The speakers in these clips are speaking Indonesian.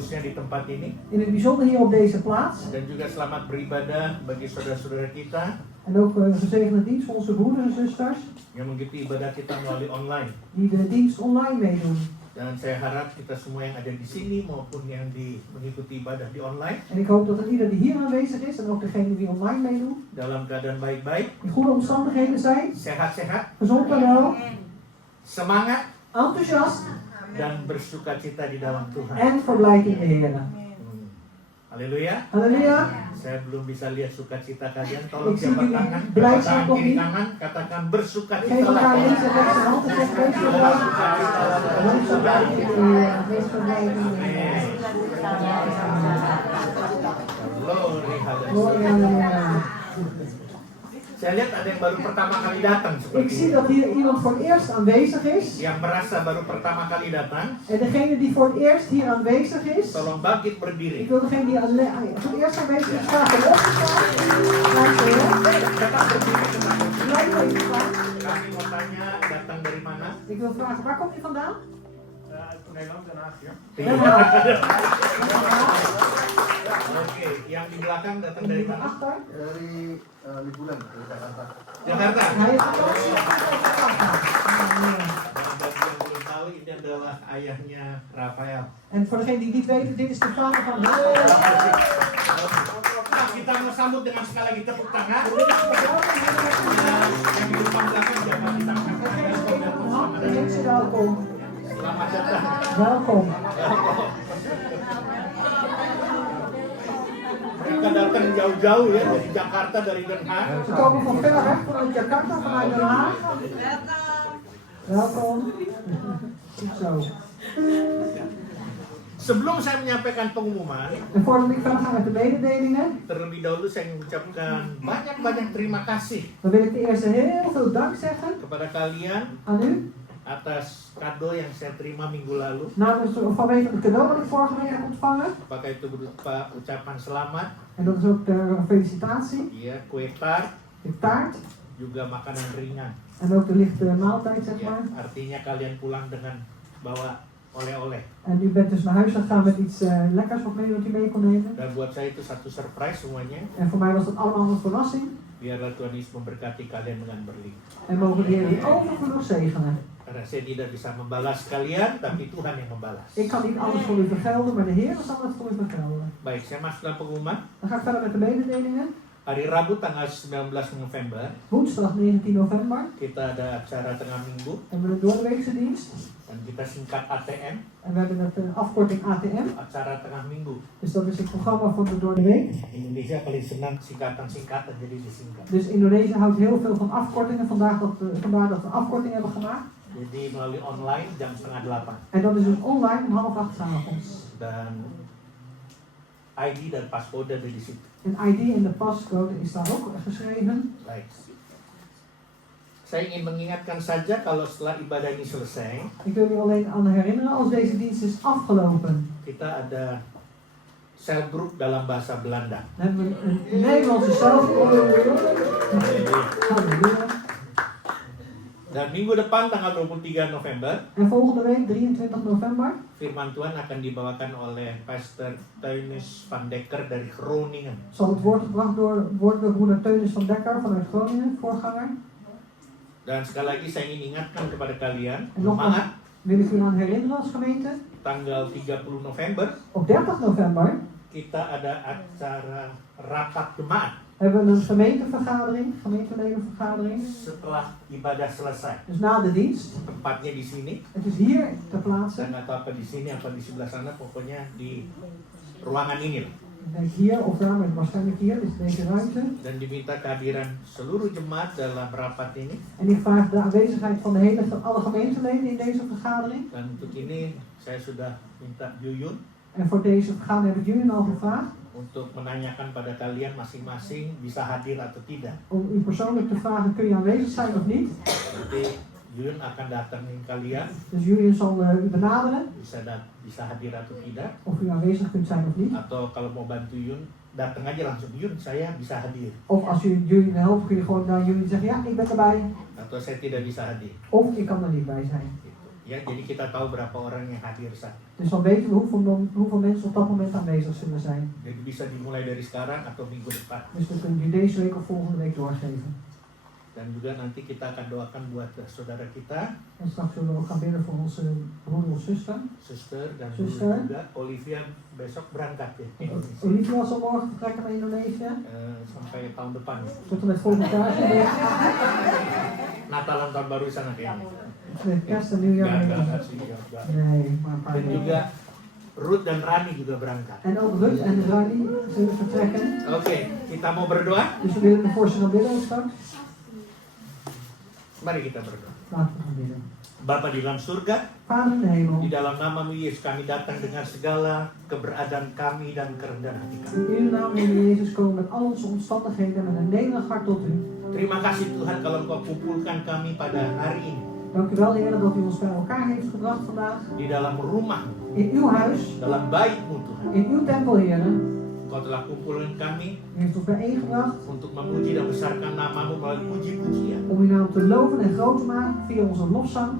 khususnya di tempat ini. In het bijzonder hier op deze plaats. Dan juga selamat beribadah bagi saudara-saudara kita En ook gezegende dienst voor onze broeders en zusters. yang mengikuti ibadah kita melalui online. Die de dienst online meedoen. Dan saya harap kita semua yang ada di sini maupun yang mengikuti ibadah di online En ik hoop dat ieder die hier aanwezig is en ook degene die online meedoen, dalam keadaan baik-baik, in goede omstandigheden zijn, sehat-sehat, gezond en wel, semangat, enthousiast dan bersukacita di dalam Tuhan. en verblijd in de Heer. Haleluya. Halleluja. Saya belum bisa lihat sukacita kalian. Tolong Ik zie jabat jullie tangan, blij jabat zijn tangan nog kiri niet. kanan, katakan Geef bersukacita. elkaar links en rechts de hand en zeg wees verblijd. Wees verblijd in de Heer. Wees verblijd in de Heer. Glory, Gloria haleluya. Halleluja. Saya lihat ada yang baru pertama kali datang Ik seperti zie ini. dat hier iemand voor het eerst aanwezig is. Yang merasa baru pertama kali datang, En degene die voor het eerst hier aanwezig is, tolong bangkit ik berdiri. wil degene die voor het eerst aanwezig is vragen om op te staan. Luister, Tetap berdiri, tetap berdiri. blijf even staan. Kami mau tanya datang dari mana? Ik wil vragen, waar komt u vandaan? Uit Nederland, Den Haag ya. Den Haag. Oke, yang di belakang datang En dari die mana? daarachter? Dari Libulan, dari Jakarta. Jakarta. Hij is vakantie uit Jakarta. Dan bagi yang belum tahu, ini adalah ayahnya Rafael. En voor degene die niet weten, dit is de vader van Nah, kita mau sambut dengan sekali lagi tepuk tangan. Yang di depan belakang jangan ditangkap. Mensen, welkom. Selamat datang. Welkom. Mereka datang jauh-jauh ya dari Jakarta, dari Den Haag. Ze komen van ver weg, vanuit Jakarta, vanuit Den Haag. Welkom. Goed zo. Sebelum saya menyampaikan pengumuman, En voordat ik verder ga met de mededelingen, terlebih dahulu saya mengucapkan banyak-banyak terima kasih dan wil ik ten eerste heel veel dank zeggen kepada kalian aan u. atas kado yang saya terima minggu lalu. Namens vanwege het cadeau dat ik vorige week heb ontvangen. Apakah itu berupa ucapan selamat, En dat is ook de felicitatie, ya, kue tart, de taart juga makanan ringan. en ook de lichte maaltijd, zeg Ya, maar. artinya kalian pulang dengan bawa oleh-oleh. En u bent dus naar huis gegaan met iets lekkers wat u mee kon nemen. Dan buat saya itu satu surprise semuanya. En voor mij was dat allemaal een verrassing. Biarlah Tuhan Yesus memberkati kalian dengan berlimpah. En mogen de Heer u overvloedig zegenen. Karena saya tidak bisa membalas kalian, tapi Tuhan yang membalas. Ik kan niet alles voor u vergelden, maar de Heer zal het voor u vergelden. Baik, saya masuk dalam pengumuman. Dan ga ik verder met de mededelingen. Hari Rabu tanggal 19 November, Woensdag 19 november kita ada acara tengah minggu hebben we de doordeweekse dienst. dan kita singkat ATM, En we hebben het afkorting ATM. acara tengah minggu. Dus dat is het programma voor de door de week. Indonesia paling senang singkatan-singkatan, jadi disingkat. Dus Indonesië houdt heel veel van afkortingen. Vandaar dat we afkorting hebben gemaakt. Jadi melalui online jam 7:30. En dat is dus online om 7:30 's avonds. Dan ID dan pascode ada di situ. Een ID en de pascode is daar ook geschreven. Baik. Saya ingin mengingatkan saja kalau setelah ibadah ini selesai, Ik wil u alleen aan herinneren, als deze dienst is afgelopen, kita ada cell group dalam bahasa Belanda. dan hebben we een Nederlandse zelfgroep. Jadi, Halleluja. dan minggu depan tanggal 23 November, En volgende week, 23 november, firman Tuhan akan dibawakan oleh Pastor Teunis van Dekker dari Groningen. zal het woord gebracht worden door broeder Teunis van Dekker vanuit Groningen, voorganger. Dan sekali lagi saya ingin ingatkan kepada kalian, En nogmaals semangat, wil ik u aan herinneren als gemeente. tanggal 30 November Op 30 november kita ada acara rapat jemaat hebben we een gemeenteledenvergadering. setelah ibadah selesai. Dus na de dienst. Tempatnya di sini, Het is hier ter plaatse. dan atau apa di sini, apa di sebelah sana, pokoknya di ruangan ini lah. Ik denk hier of daar, maar waarschijnlijk hier, is deze ruimte. Dan diminta kehadiran seluruh jemaat dalam rapat ini. En ik vraag de aanwezigheid van alle gemeenteleden in deze vergadering. Dan untuk ini saya sudah minta Yuyun En voor deze vergadering heb ik jullie al gevraagd untuk menanyakan pada kalian masing-masing bisa hadir atau tidak. om u persoonlijk te vragen, kun je aanwezig zijn of niet? Nanti Yuyun akan datangin kalian, Dus jullie zal u benaderen bisa hadir atau tidak. of u aanwezig kunt zijn of niet. Atau kalau mau bantu Yuyun, datang aja langsung, Yuyun saya bisa hadir. Of als jullie helpen, kun je gewoon naar jullie zeggen, ja, ik ben erbij. Atau saya tidak bisa hadir. Of ik kan er niet bij zijn. Gitu. Ya, jadi kita tahu berapa orang yang hadir saat. Dus dan weten we hoeveel mensen op dat moment aanwezig zullen zijn. Jadi bisa dimulai dari sekarang atau minggu depan. Dus we kunnen die deze week of volgende week doorgeven. Dan juga nanti kita akan doakan buat saudara kita, En straks zullen we ook gaan bidden voor onze broeder of zuster. suster, dan Suster. juga Olivia besok berangkat ya ke Indonesia. Olivia zal morgen vertrekken naar Indonesië. Sampai tahun depan. Tot en met volgend jaar. Natalan tahun baru di sana kayaknya. Met kerst en nieuwjaar. Enggak sih, enggak. Nee, maar een paar Dan weken. juga Ruth dan Rani juga berangkat. En ook Rut en Rani zullen vertrekken. Oke, kita mau berdoa. Dus we willen ervoor ze gaan bidden straks. Mari kita berdoa. Laten we gaan bidden. Bapa di dalam surga, Vader in de hemel. di dalam nama-Mu Yesus kami datang dengan segala keberadaan kami dan kerendahan hati kami. In uw naam, Heer Jezus, komen met al onze omstandigheden met een nederig hart tot u. Terima kasih Tuhan kalau Engkau kumpulkan kami pada hari ini Dank u wel, Heer, dat u ons bij elkaar heeft gebracht vandaag. di dalam rumah, In uw huis, dalam bait-Mu Tuhan. in uw tempel, Heer. Engkau telah kumpulkan kami U heeft ons bijeengebracht untuk memuji dan besarkan nama-Mu melalui puji-pujian. om uw naam te loven en groot te maken via onze lofzang.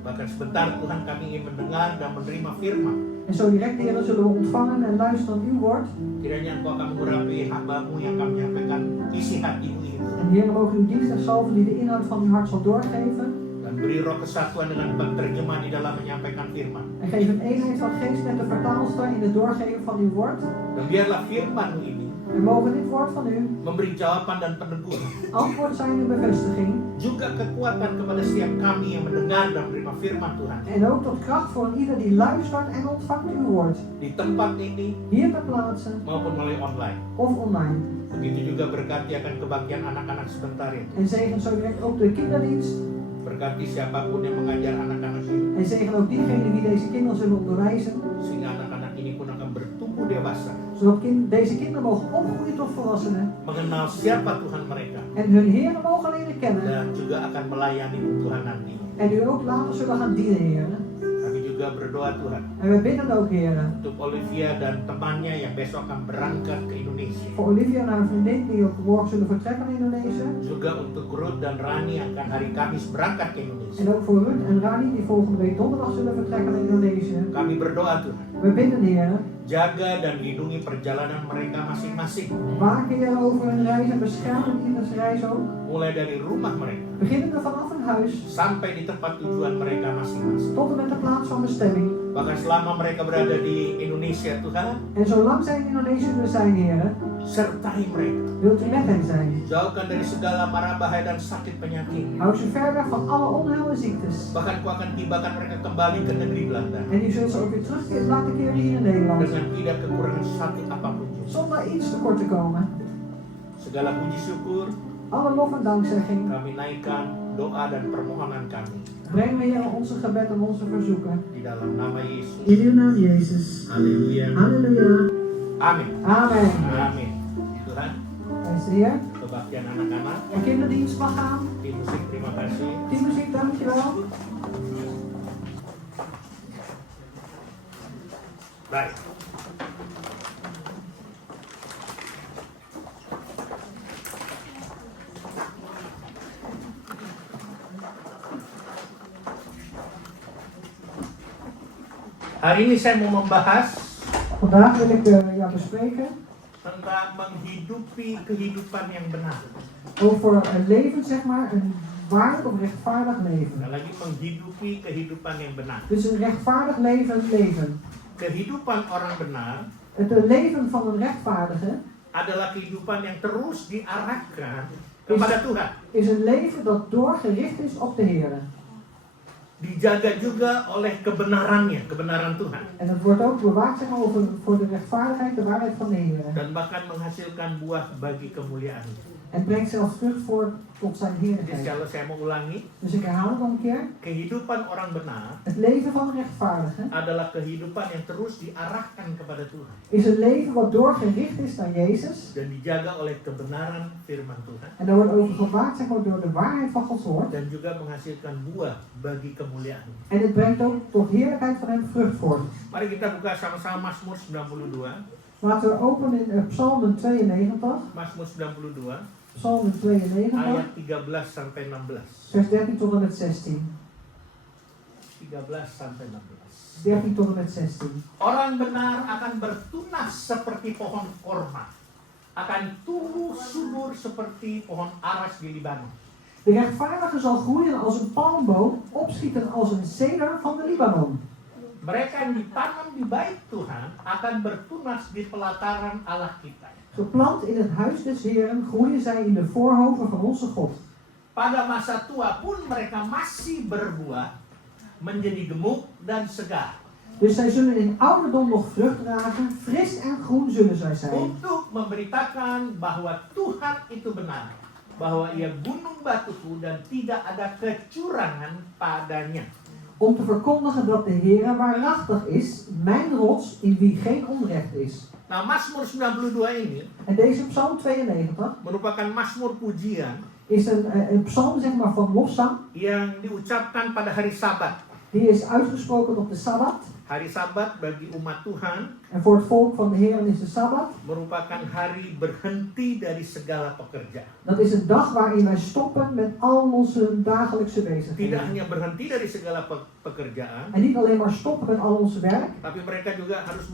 Bahkan sebentar Tuhan kami ingin mendengar dan menerima firman. En zo direct, Heer, zullen we ontvangen en luisteren uw woord. Kiranya Engkau akan mengurapi hamba-Mu yang akan menyampaikan isi hati-Mu ini. En Heer, mogen uw dienst en salven die de inhoud van uw hart zal doorgeven. Dan beri roh kesatuan dengan penterjemah di dalam menyampaikan firman. En geef een eenheid van geest met de vertaalster in het doorgeven van uw woord. Dan biarlah firman-Mu ini En mogen dit woord van u memberi jawaban dan peneguhan. antwoord zijn en bevestiging. Juga kekuatan kepada setiap kami yang mendengar dan menerima firman Tuhan. En ook tot kracht voor ieder die luistert en ontvangt uw woord. Di tempat ini Hier ter plaatse maupun melalui online. of online. Begitu juga berkati akan kebaktian anak-anak sebentar itu. En zegen zo direct ook de kinderdienst. Berkati siapapun yang mengajar anak-anak ini. En zegen ook diegenen die deze kinderen zullen onderwijzen. Sehingga anak-anak ini pun akan bertumbuh dewasa. Zodat deze kinderen mogen opgroeien tot volwassenen. Mengenal siapa Tuhan mereka. En hun Heer mogen leren kennen. Dan juga akan melayani Tuhan nanti. En u ook later zullen gaan dienen, Heer. Kami juga berdoa Tuhan. En we bidden ook, Heer. Untuk Olivia dan temannya yang besok akan berangkat ke Indonesia. Voor Olivia en haar vriendin die ook morgen zullen vertrekken naar Indonesië. Juga untuk Ruth dan Rani yang akan hari Kamis berangkat ke Indonesia. En ook voor Rut en Rani die volgende week donderdag zullen vertrekken naar Indonesië. Kami berdoa Tuhan. We bidden, Heer. Jaga dan lindungi perjalanan mereka masing-masing. Waak, Heer, over hun reis en bescherm ieders reis ook. Mulai dari rumah mereka Beginnende vanaf hun huis sampai di tempat tujuan mereka masing-masing. tot en met de plaats van bestemming. Bahkan selama mereka berada di Indonesia Tuhan, En zolang zij in Indonesië zullen zijn, Heer, sertai mereka. wilt u met hen zijn. Jauhkan dari segala mara bahaya dan sakit penyakit. Houd ze ver weg van alle onheil en ziektes. Bahkan Kau akan tibakan mereka kembali ke negeri Belanda En u zult ze ook weer terug laten keren hier in Nederland. dengan tidak kekurangan satu apapun juga. Zonder iets tekort te komen. Segala puji syukur Alle lof en dankzegging kami naikkan doa dan permohonan kami brengen we, Heer, onze gebed en onze verzoeken. di dalam nama Yesus. In uw naam, Jezus. Haleluya. Halleluja. Amin. Amen. Amin. Tuhan, Prijs de Heer. kebaktian anak-anak, De kinderdienst mag gaan. tim musik terima kasih. Team muziek, dankjewel. Baik. Hari ini saya mau membahas Vandaag wil ik bespreken tentang menghidupi kehidupan yang benar. over een leven, zeg maar, een waarlijk of rechtvaardig leven. Sekali lagi menghidupi kehidupan yang benar. Dus een rechtvaardig leven. Kehidupan orang benar Het leven van een rechtvaardige adalah kehidupan yang terus diarahkan kepada Tuhan. is een leven dat doorgericht is op de Heer. Dijaga juga oleh kebenarannya, kebenaran Tuhan. En het wordt ook bewaakt, zeg maar, voor de rechtvaardigheid, de waarheid van de Heer. Dan bahkan menghasilkan buah bagi kemuliaan. En brengt zelfs terug voor tot zijn Jadi heerlijkheid. kalau saya mau ulangi, Dus ik herhaal het nog een keer. kehidupan orang benar Het leven van een rechtvaardige adalah kehidupan yang terus diarahkan kepada Tuhan is een leven wat doorgericht is naar Jezus. dan dijaga oleh kebenaran firman Tuhan En daar wordt over gewaakt, zeg maar, door de waarheid van Gods woord. dan juga menghasilkan buah bagi kemuliaan. En het brengt ook tot heerlijkheid van hem vrucht voort. Mari kita buka sama-sama Mazmur 92. Laten we openen in Psalmen 92. Mazmur 92 Psalmen 92, ayat 13 sampai 16. vers 13 tot en met 16. 13 13 sampai 16. 13 tot en met 16. Orang benar akan bertunas seperti pohon korma, akan tumbuh subur seperti pohon aras di Libanon. De rechtvaardige zal groeien als een palmboom, opschieten als een ceder van de Libanon. Mereka yang ditanam di bait Tuhan akan bertunas di pelataran Allah kita. Geplant in het huis des Heeren groeien zij in de voorhoven van onze God. Pada masa tua pun mereka masih berbuah, menjadi gemuk dan segar. Dus zij zullen in ouderdom nog vrucht dragen, fris en groen zullen zij zijn. Untuk memberitakan bahwa Tuhan itu benar, bahwa ia gunung batuku dan tidak ada kecurangan padanya. Om te verkondigen dat de Heere waarachtig is, mijn rots in wie geen onrecht is. Nah, Mazmur 92 ini En deze psalm 92 merupakan mazmur pujian is een psalm zeg maar, van lofzang. yang diucapkan pada hari Sabat. Die is uitgesproken op de Sabbat. Hari Sabat bagi umat Tuhan En voor het volk van de Heeren is de Sabbat. merupakan hari berhenti dari segala pekerjaan. Dat is een dag waarin wij stoppen met al onze dagelijkse Tidak bezigheden. hanya berhenti dari segala pekerjaan, En niet alleen maar stoppen met al ons werk, tapi mereka juga harus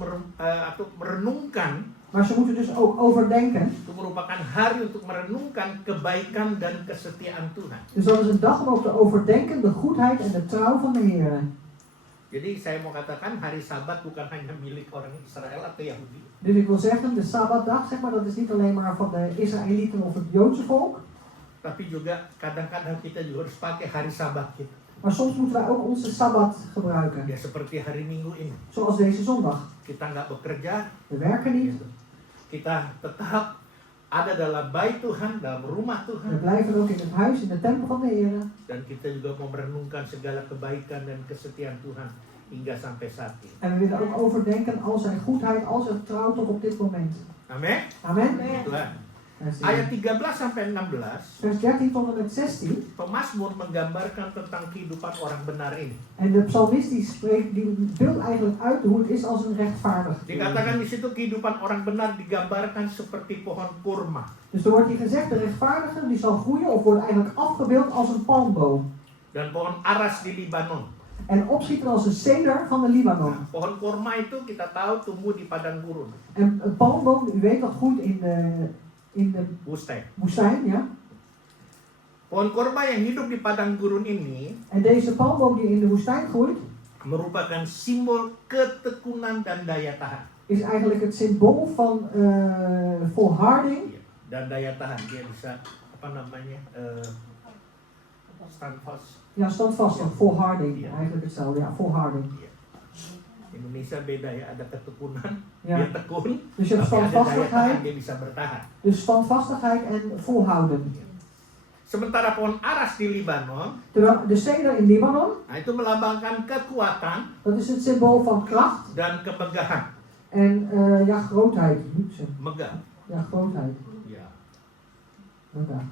merenungkan. maar ze moeten dus ook overdenken. Itu merupakan hari untuk merenungkan kebaikan dan kesetiaan Tuhan. Dus dat is een dag om ook te overdenken de goedheid en de trouw van de Heer. Jadi saya mau katakan hari Sabat bukan hanya milik orang Israel atau Yahudi, Dus ik wil zeggen, de Sabbatdag, zeg maar, dat is niet alleen maar van de Israëlieten of het Joodse volk. tapi juga kadang-kadang kita juga harus pakai hari Sabat kita. Maar soms moeten wij ook onze Sabbat gebruiken. Ya seperti hari Minggu ini, Zoals deze zondag. kita nggak bekerja, We werken niet. kita tetap ada dalam bait Tuhan, dalam rumah We Tuhan, blijven ook in het huis, in de tempel van de Heer. dan kita juga mau merenungkan segala kebaikan dan kesetiaan Tuhan hingga sampai saat ini. En we willen ook overdenken al zijn goedheid, al zijn trouw tot op dit moment. Amin. Amen. Tuhan. Vers Ayat 13 sampai 16, 13 tot en met 16. pemazmur menggambarkan tentang kehidupan orang benar ini. En de psalmist die beeldt eigenlijk uit hoe het is als een rechtvaardig. Dikatakan di situ kehidupan orang benar digambarkan seperti pohon kurma. Dus er wordt hier gezegd, de rechtvaardige die zal groeien of wordt eigenlijk afgebeeld als een palmboom. Dan pohon aras di Libanon. En opschieten als een ceder van de Libanon. Pohon kurma itu kita tahu tumbuh di padang gurun, En een palmboom, u weet dat groeit in de woestijn. woestijn, ja. Pohon kurma yang hidup di padang gurun ini En deze palmboom die in de woestijn groeit, merupakan simbol ketekunan dan daya tahan. is eigenlijk het symbool van volharding. Iya, dan daya tahan, dia bisa apa namanya stand fast. Ja, standvastig, volharding. Ja. Eigenlijk hetzelfde, ja, volharding. Iya. Indonesia beda ya, ada ketekunan, Ja. dia tekun, Dus je hebt tapi ada daya tahan, standvastigheid, dia bisa bertahan. dus standvastigheid en volhouden. Sementara pohon aras di Libanon, Terwijl de ceder in Libanon, nah itu melambangkan kekuatan dat is het symbool van kracht dan kemegahan. en ja, grootheid. Luxe. Megah, Ja, grootheid. ya, Megah.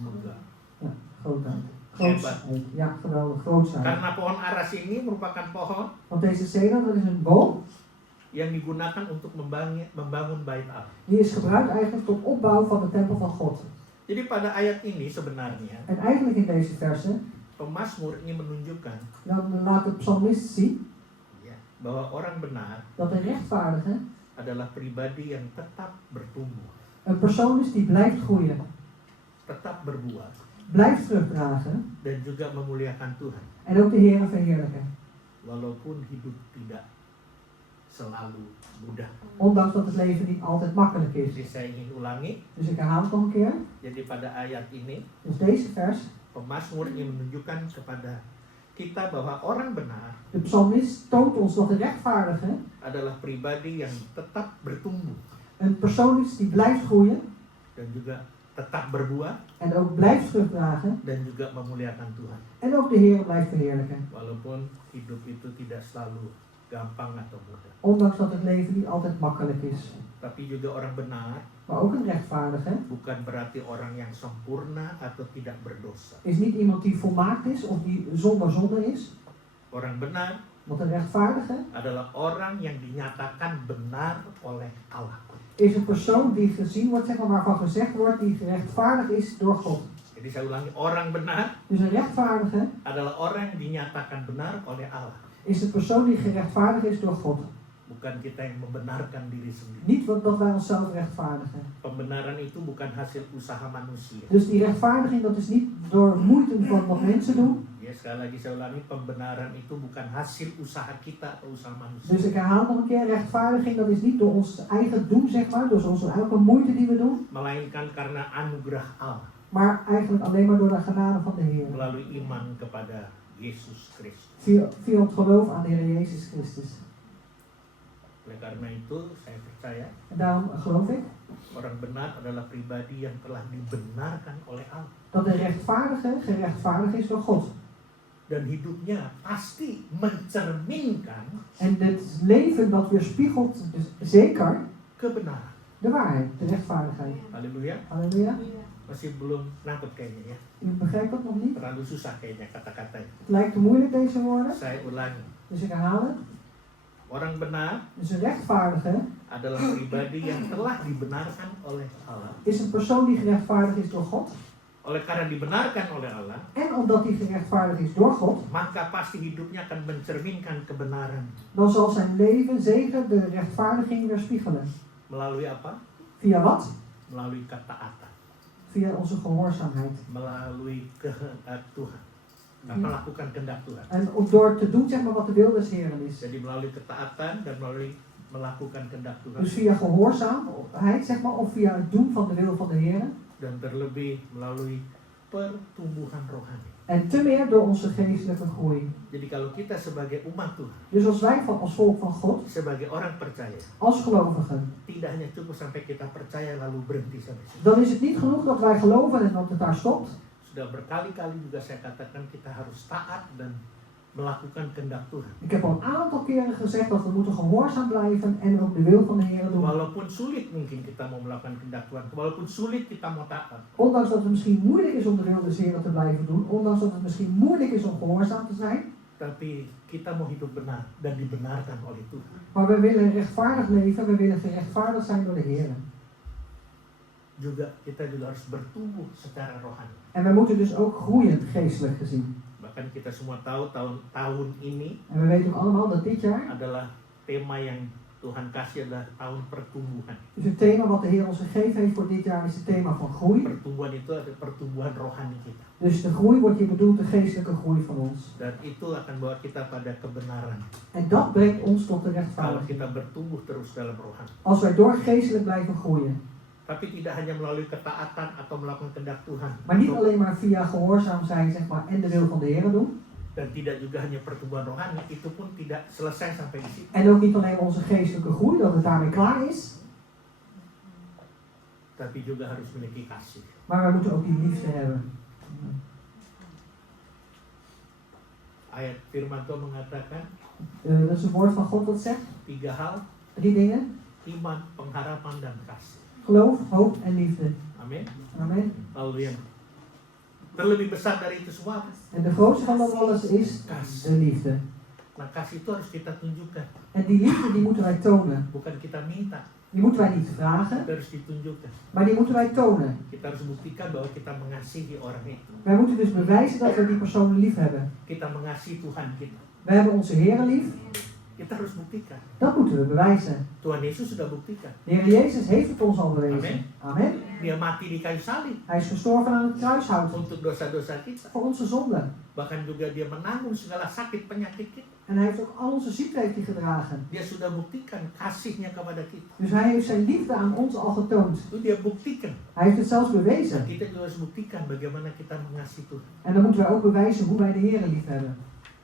megah. Ja, grootheid. Hebat. Grootsheid. Ja, geweldig. Grootsheid. Karena pohon aras ini merupakan pohon Want deze ceder, dat is een boom, yang digunakan untuk membangun bait Allah. die is gebruikt eigenlijk tot opbouw van de tempel van God. Jadi pada ayat ini sebenarnya En eigenlijk in deze versen, pemazmur ini menunjukkan dan laat de psalmist zien ya, bahwa orang benar dat een rechtvaardige adalah pribadi yang tetap bertumbuh, een persoon is die blijft groeien, tetap berbuah, blijft terugdragen dan juga memuliakan Tuhan. en ook de Heer verheerlijken. Walaupun hidup tidak selalu mudah. Ondanks dat het leven niet altijd makkelijk is. Jadi saya ingin ulangi, Dus ik herhaal het nog een keer. jadi pada ayat ini Dus deze vers, pemazmur ingin menunjukkan kepada kita bahwa orang benar de psalmist toont ons dat de rechtvaardige adalah pribadi yang tetap bertumbuh een persoon is die blijft groeien dan juga tetap berbuah en ook blijft terugdragen dan juga memuliakan Tuhan. en ook de Heer blijft verheerlijken. Walaupun hidup itu tidak selalu gampang atau mudah. Ondanks dat het leven niet altijd makkelijk is. Tapi juga orang benar Maar ook een rechtvaardige bukan berarti orang yang sempurna atau tidak berdosa. is niet iemand die volmaakt is of die zonder zonde is. Orang benar Want een rechtvaardige adalah orang yang dinyatakan benar oleh Allah. is een persoon die gezien wordt, zeg maar, waarvan gezegd wordt, die gerechtvaardigd is door God. Jadi saya ulangi, orang benar Dus een rechtvaardige adalah orang yang dinyatakan benar oleh Allah. is de persoon die gerechtvaardigd is door God. Bukan kita yang membenarkan diri sendiri. Niet dat wij onszelf rechtvaardigen. Pembenaran itu bukan hasil usaha manusia. Dus die rechtvaardiging, dat is niet door moeite van nog mensen doen. Ya, sekali lagi saya ulangi, pembenaran itu bukan hasil usaha kita atau usaha manusia. Dus ik herhaal nog een keer, rechtvaardiging, dat is niet door ons eigen doen, zeg maar, door onze eigen moeite die we doen. Melainkan karena anugerah Allah. Maar eigenlijk alleen maar door de genade van de Heer. Melalui iman kepada Yesus Kristus. Via het geloof aan de Heer Jezus Christus. Oleh karena itu, saya percaya En daarom geloof ik orang benar adalah pribadi yang telah dibenarkan oleh Allah. dat de rechtvaardige gerechtvaardigd is door God. Dan hidupnya pasti mencerminkan En het leven dat weerspiegelt dus zeker kebenaran. de waarheid, de rechtvaardigheid. Halleluja. Halleluja. Masih belum nangkep kayaknya ya. U begrijpt dat nog niet? Terlalu susah kayaknya kata-katanya. Het lijkt te moeilijk deze woorden. Saya ulangi. Dus ik herhaal het. Orang benar Dus een rechtvaardige adalah pribadi yang telah dibenarkan oleh Allah. is een persoon die gerechtvaardigd is door God. Oleh karena dibenarkan oleh Allah, En omdat hij gerechtvaardigd is door God, maka pasti hidupnya akan mencerminkan kebenaran. dan zal zijn leven zeker de rechtvaardiging weerspiegelen. Melalui apa? Via wat? Melalui ketaatan. Via onze gehoorzaamheid. Melalui kehendak Tuhan. Melakukan kehendak Tuhan. En door te doen zeg maar wat de wil des Heren is. Jadi melalui ketaatan dan melalui melakukan kehendak Tuhan. Dus via gehoorzaamheid zeg maar, of via het doen van de wil van de Heren. Dan terlebih melalui pertumbuhan rohani. En te meer door onze geestelijke groei. Jadi kalau kita sebagai umat Tuhan, Dus als wij als volk van God, sebagai orang percaya, als gelovigen, tidak hanya cukup sampai kita percaya lalu berhenti sampai situ. dan is het niet genoeg dat wij geloven en dat het daar stopt. Sudah berkali-kali juga saya katakan kita harus taat dan melakukan kehendak Tuhan. Ik heb al een aantal keren gezegd dat we moeten gehoorzaam blijven en ook de wil van de Heer doen. Walaupun sulit mungkin kita mau melakukan kehendak Tuhan, walaupun sulit kita mau taat, Ondanks dat het misschien moeilijk is om de wil des Heeren te blijven doen, ondanks dat het misschien moeilijk is om gehoorzaam te zijn, tapi kita mau hidup benar dan dibenarkan oleh Tuhan. maar we willen rechtvaardig leven, we willen gerechtvaardigd zijn door de Heer. Kita juga harus bertumbuh secara rohani. En we moeten dus ook groeien, geestelijk gezien. Bahkan kita semua tahu tahun ini En we weten ook allemaal dat dit jaar, adalah tema yang Tuhan kasih adalah tahun pertumbuhan. dus het thema wat de Heer ons gegeven heeft voor dit jaar is het thema van groei. Pertumbuhan itu adalah pertumbuhan rohani kita. Dus de groei wordt hier bedoeld, de geestelijke groei van ons. Dan itu akan bawa kita pada kebenaran. En dat brengt ons tot de Kalau rechtvaardiging. kita bertumbuh terus dalam rohani. Als wij door geestelijk blijven groeien. Tapi tidak hanya melalui ketaatan atau melakukan kehendak Tuhan. Maar niet alleen maar via gehoorzaam zijn zeg maar, en de wil van de Heer doen. Dan tidak juga hanya pertumbuhan rohani, itu pun tidak selesai sampai di situ. En ook niet alleen onze geestelijke groei, dat het daarmee klaar is. Tapi juga harus memiliki kasih. Maar we moeten ook die liefde hebben. Ayat firman Tuhan mengatakan Dat is een woord van God dat zegt. 3 hal, 3 dingen. iman, pengharapan, dan kasih. Geloof, hoop en liefde. Amin. Amen. Lalu yang terlebih besar dari itu semua apa? En de grootste van dat alles is de liefde. Nah, kasih itu harus kita tunjukkan. En die liefde die moeten wij tonen. Bukan kita minta, Die moeten wij niet vragen, itu harus ditunjukkan. maar die moeten wij tonen. Kita harus buktikan bahwa kita mengasihi orang itu. Wij moeten dus bewijzen dat we die persoon lief hebben. Kita mengasihi Tuhan kita. We hebben onze Heer lief. Kita harus buktikan. Dat moeten we bewijzen. Tuhan Yesus sudah buktikan. De Heer Jezus heeft het ons al bewezen. Amen. Amen. Dia mati di kayu salib Hij is gestorven aan het kruishout untuk dosa-dosa kita. voor onze zonden. Bahkan juga dia menanggung segala sakit penyakit kita. En hij heeft ook al onze ziekte heeft hij gedragen. Dia sudah buktikan kasihnya kepada kita. Dus hij heeft zijn liefde aan ons al getoond. Itu dia buktikan. Hij heeft het zelfs Dan bewezen. kita juga harus buktikan bagaimana kita mengasihi Tuhan. En dan moeten wij ook bewijzen hoe wij de Heer lief hebben.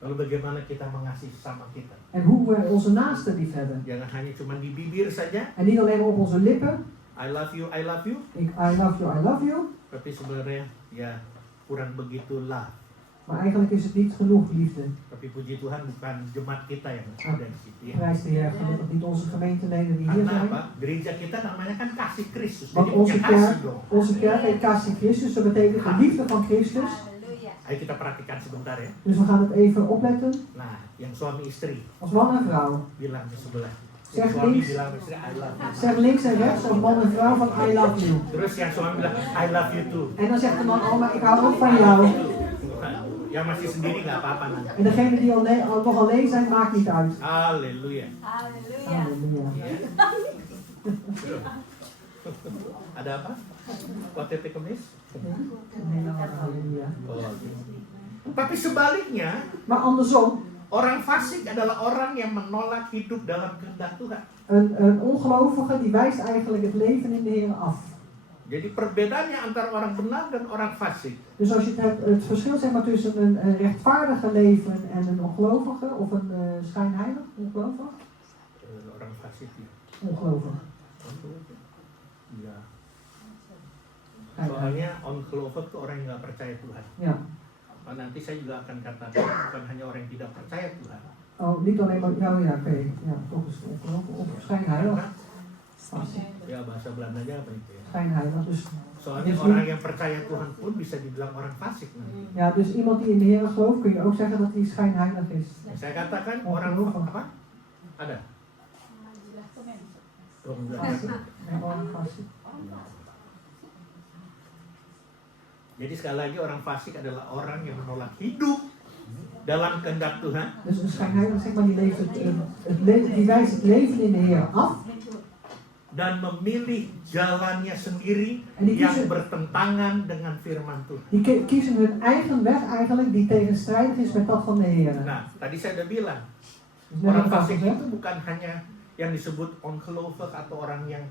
Lalu bagaimana kita mengasihi sesama kita. En hoe we onze naasten lief hebben. Jangan hanya cuma di bibir saja. En niet alleen maar op onze lippen. I love you, I love you. I love you, I love you. Tapi sebenarnya ya kurang begitu love. Maar eigenlijk is het niet genoeg liefde. Tapi puji Tuhan bukan jemaat kita yang ada di situ ya. Prijs de Heer, gelukkig niet onze gemeenteleden die hier Karena zijn. apa? Gereja kita namanya kan kasih Kristus. Want Jadi punya kasih dong. onze kerk heet Kassie Christus, dat betekent de liefde van Christus. Ayo kita perhatikan sebentar ya. Dus we gaan het even opletten. Nah, yang suami istri Als man en vrouw. bilang di sebelah. Zeg Suami links, bilang istri I love you. zeg links en rechts of man en vrouw van I love you. Terus yang suami bilang I love you too. En dan zegt de man, oh maar ik hou ook van jou. Yang masih sendiri nggak apa-apa nanti. En degene die nog alleen zijn, maakt niet uit. Haleluya. Halleluja. Ada apa? OTT kemis? Halleluja. Oh, gitu. Tapi sebaliknya, Maar andersom, orang fasik adalah orang yang menolak hidup dalam kehendak Tuhan. een ongelovige die wijst eigenlijk het leven in de Heer af. Jadi perbedaannya antara orang benar dan orang fasik. Dus als je het hebt, het verschil zeg maar tussen een rechtvaardige leven en een ongelovige, of een schijnheilig, ongelovig, Orang fasik ya. ongelovig. Iya. Schijnheilig. Soalnya ongelovig itu orang yang nggak percaya Tuhan. Ja. Nah, nanti saya juga akan katakan bukan hanya orang yang tidak percaya Tuhan. Oh, niet alleen maar, ja, ja, oké. Ja, toch is ongelovig of schijnheilig. Ya bahasa Belandanya apa itu ya? Schijnheilig. Dus, Soalnya orang yang percaya Tuhan pun bisa dibilang orang fasik nanti. ja, dus iemand die in de Heer gelooft, kun je ook zeggen dat hij schijnheilig is. Saya katakan orang apa? Ada. Oh, enggak. En orang fasik. Jadi sekali lagi orang fasik adalah orang yang menolak hidup dalam kehendak Tuhan Dus een schijnheilig, zeg maar, die, die wijst het leven in de Heer af. dan memilih jalannya sendiri En die yang kiezen, bertentangan dengan firman Tuhan. die kiezen hun eigen weg eigenlijk die tegenstrijdig is met dat van de Heer. Nah, tadi saya udah bilang, Dus net orang wat ik al fasik gezegd. itu bukan hanya yang disebut ongelovig atau orang yang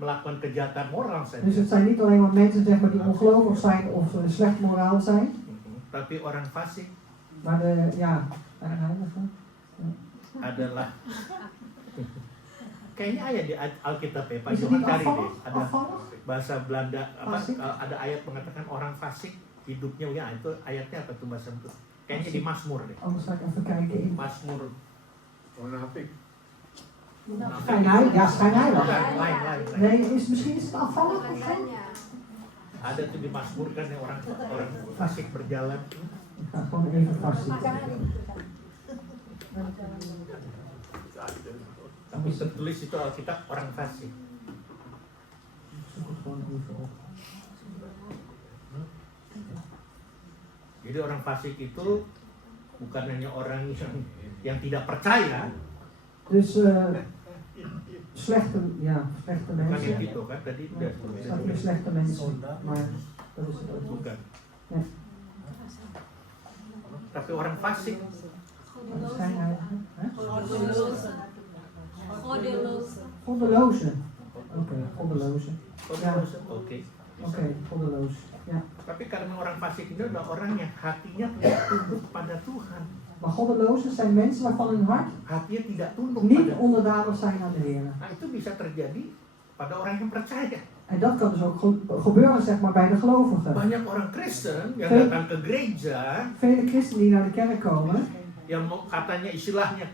melakukan kejahatan moral saja. Dus het zijn niet alleen maar mensen zeg maar, die ongelovig zijn of slecht moraal zijn, Tapi orang fasik maar de, ja, schijnheiligen. adalah kayaknya ayat di Alkitab ya, Pak Is het Johan niet cari deh. afvallig? Ada Afvallig? bahasa Belanda apa Fasik? ada ayat mengatakan orang fasik hidupnya ya itu ayatnya apa tuh bahasa itu? Kayaknya di Mazmur deh. Anders ga ik even kijken in. Mazmur. Munafik. Schijnheilig, ja, schijnheilig. Bukan, lain. Nee, misschien is het afvallig of zo? Ada tuh di Mazmur kan yang orang fasik berjalan. Ik ga gewoon even vastzitten. Tapi tertulis itu Alkitab orang fasik. Ik zoek het gewoon even op. Jadi orang fasik itu bukan hanya orang yang tidak percaya, Dus slechte bukan yang mensen. gitu kan tadi udah Er staat hier slechte mensen, maar dat is het ook. bukan. Ja. Tapi orang fasik Schijnheiligen. Hè? Goddeloze. Goddeloze. Oké, goddeloze. Oke. Oké, goddeloos. Ja. Tapi karena orang fasik itu adalah orang yang hatinya tidak tunduk pada Tuhan. Maar goddelozen zijn mensen waarvan hun hart Hatinya tidak tunduk niet pada. onderdanig zijn aan de Heer. Nah, itu bisa terjadi pada orang yang percaya. En dat kan dus ook gebeuren zeg maar, bij de gelovigen. Banyak orang Kristen yang Veel- datang ke gereja Vele christenen die naar de kerk komen, yang katanya istilahnya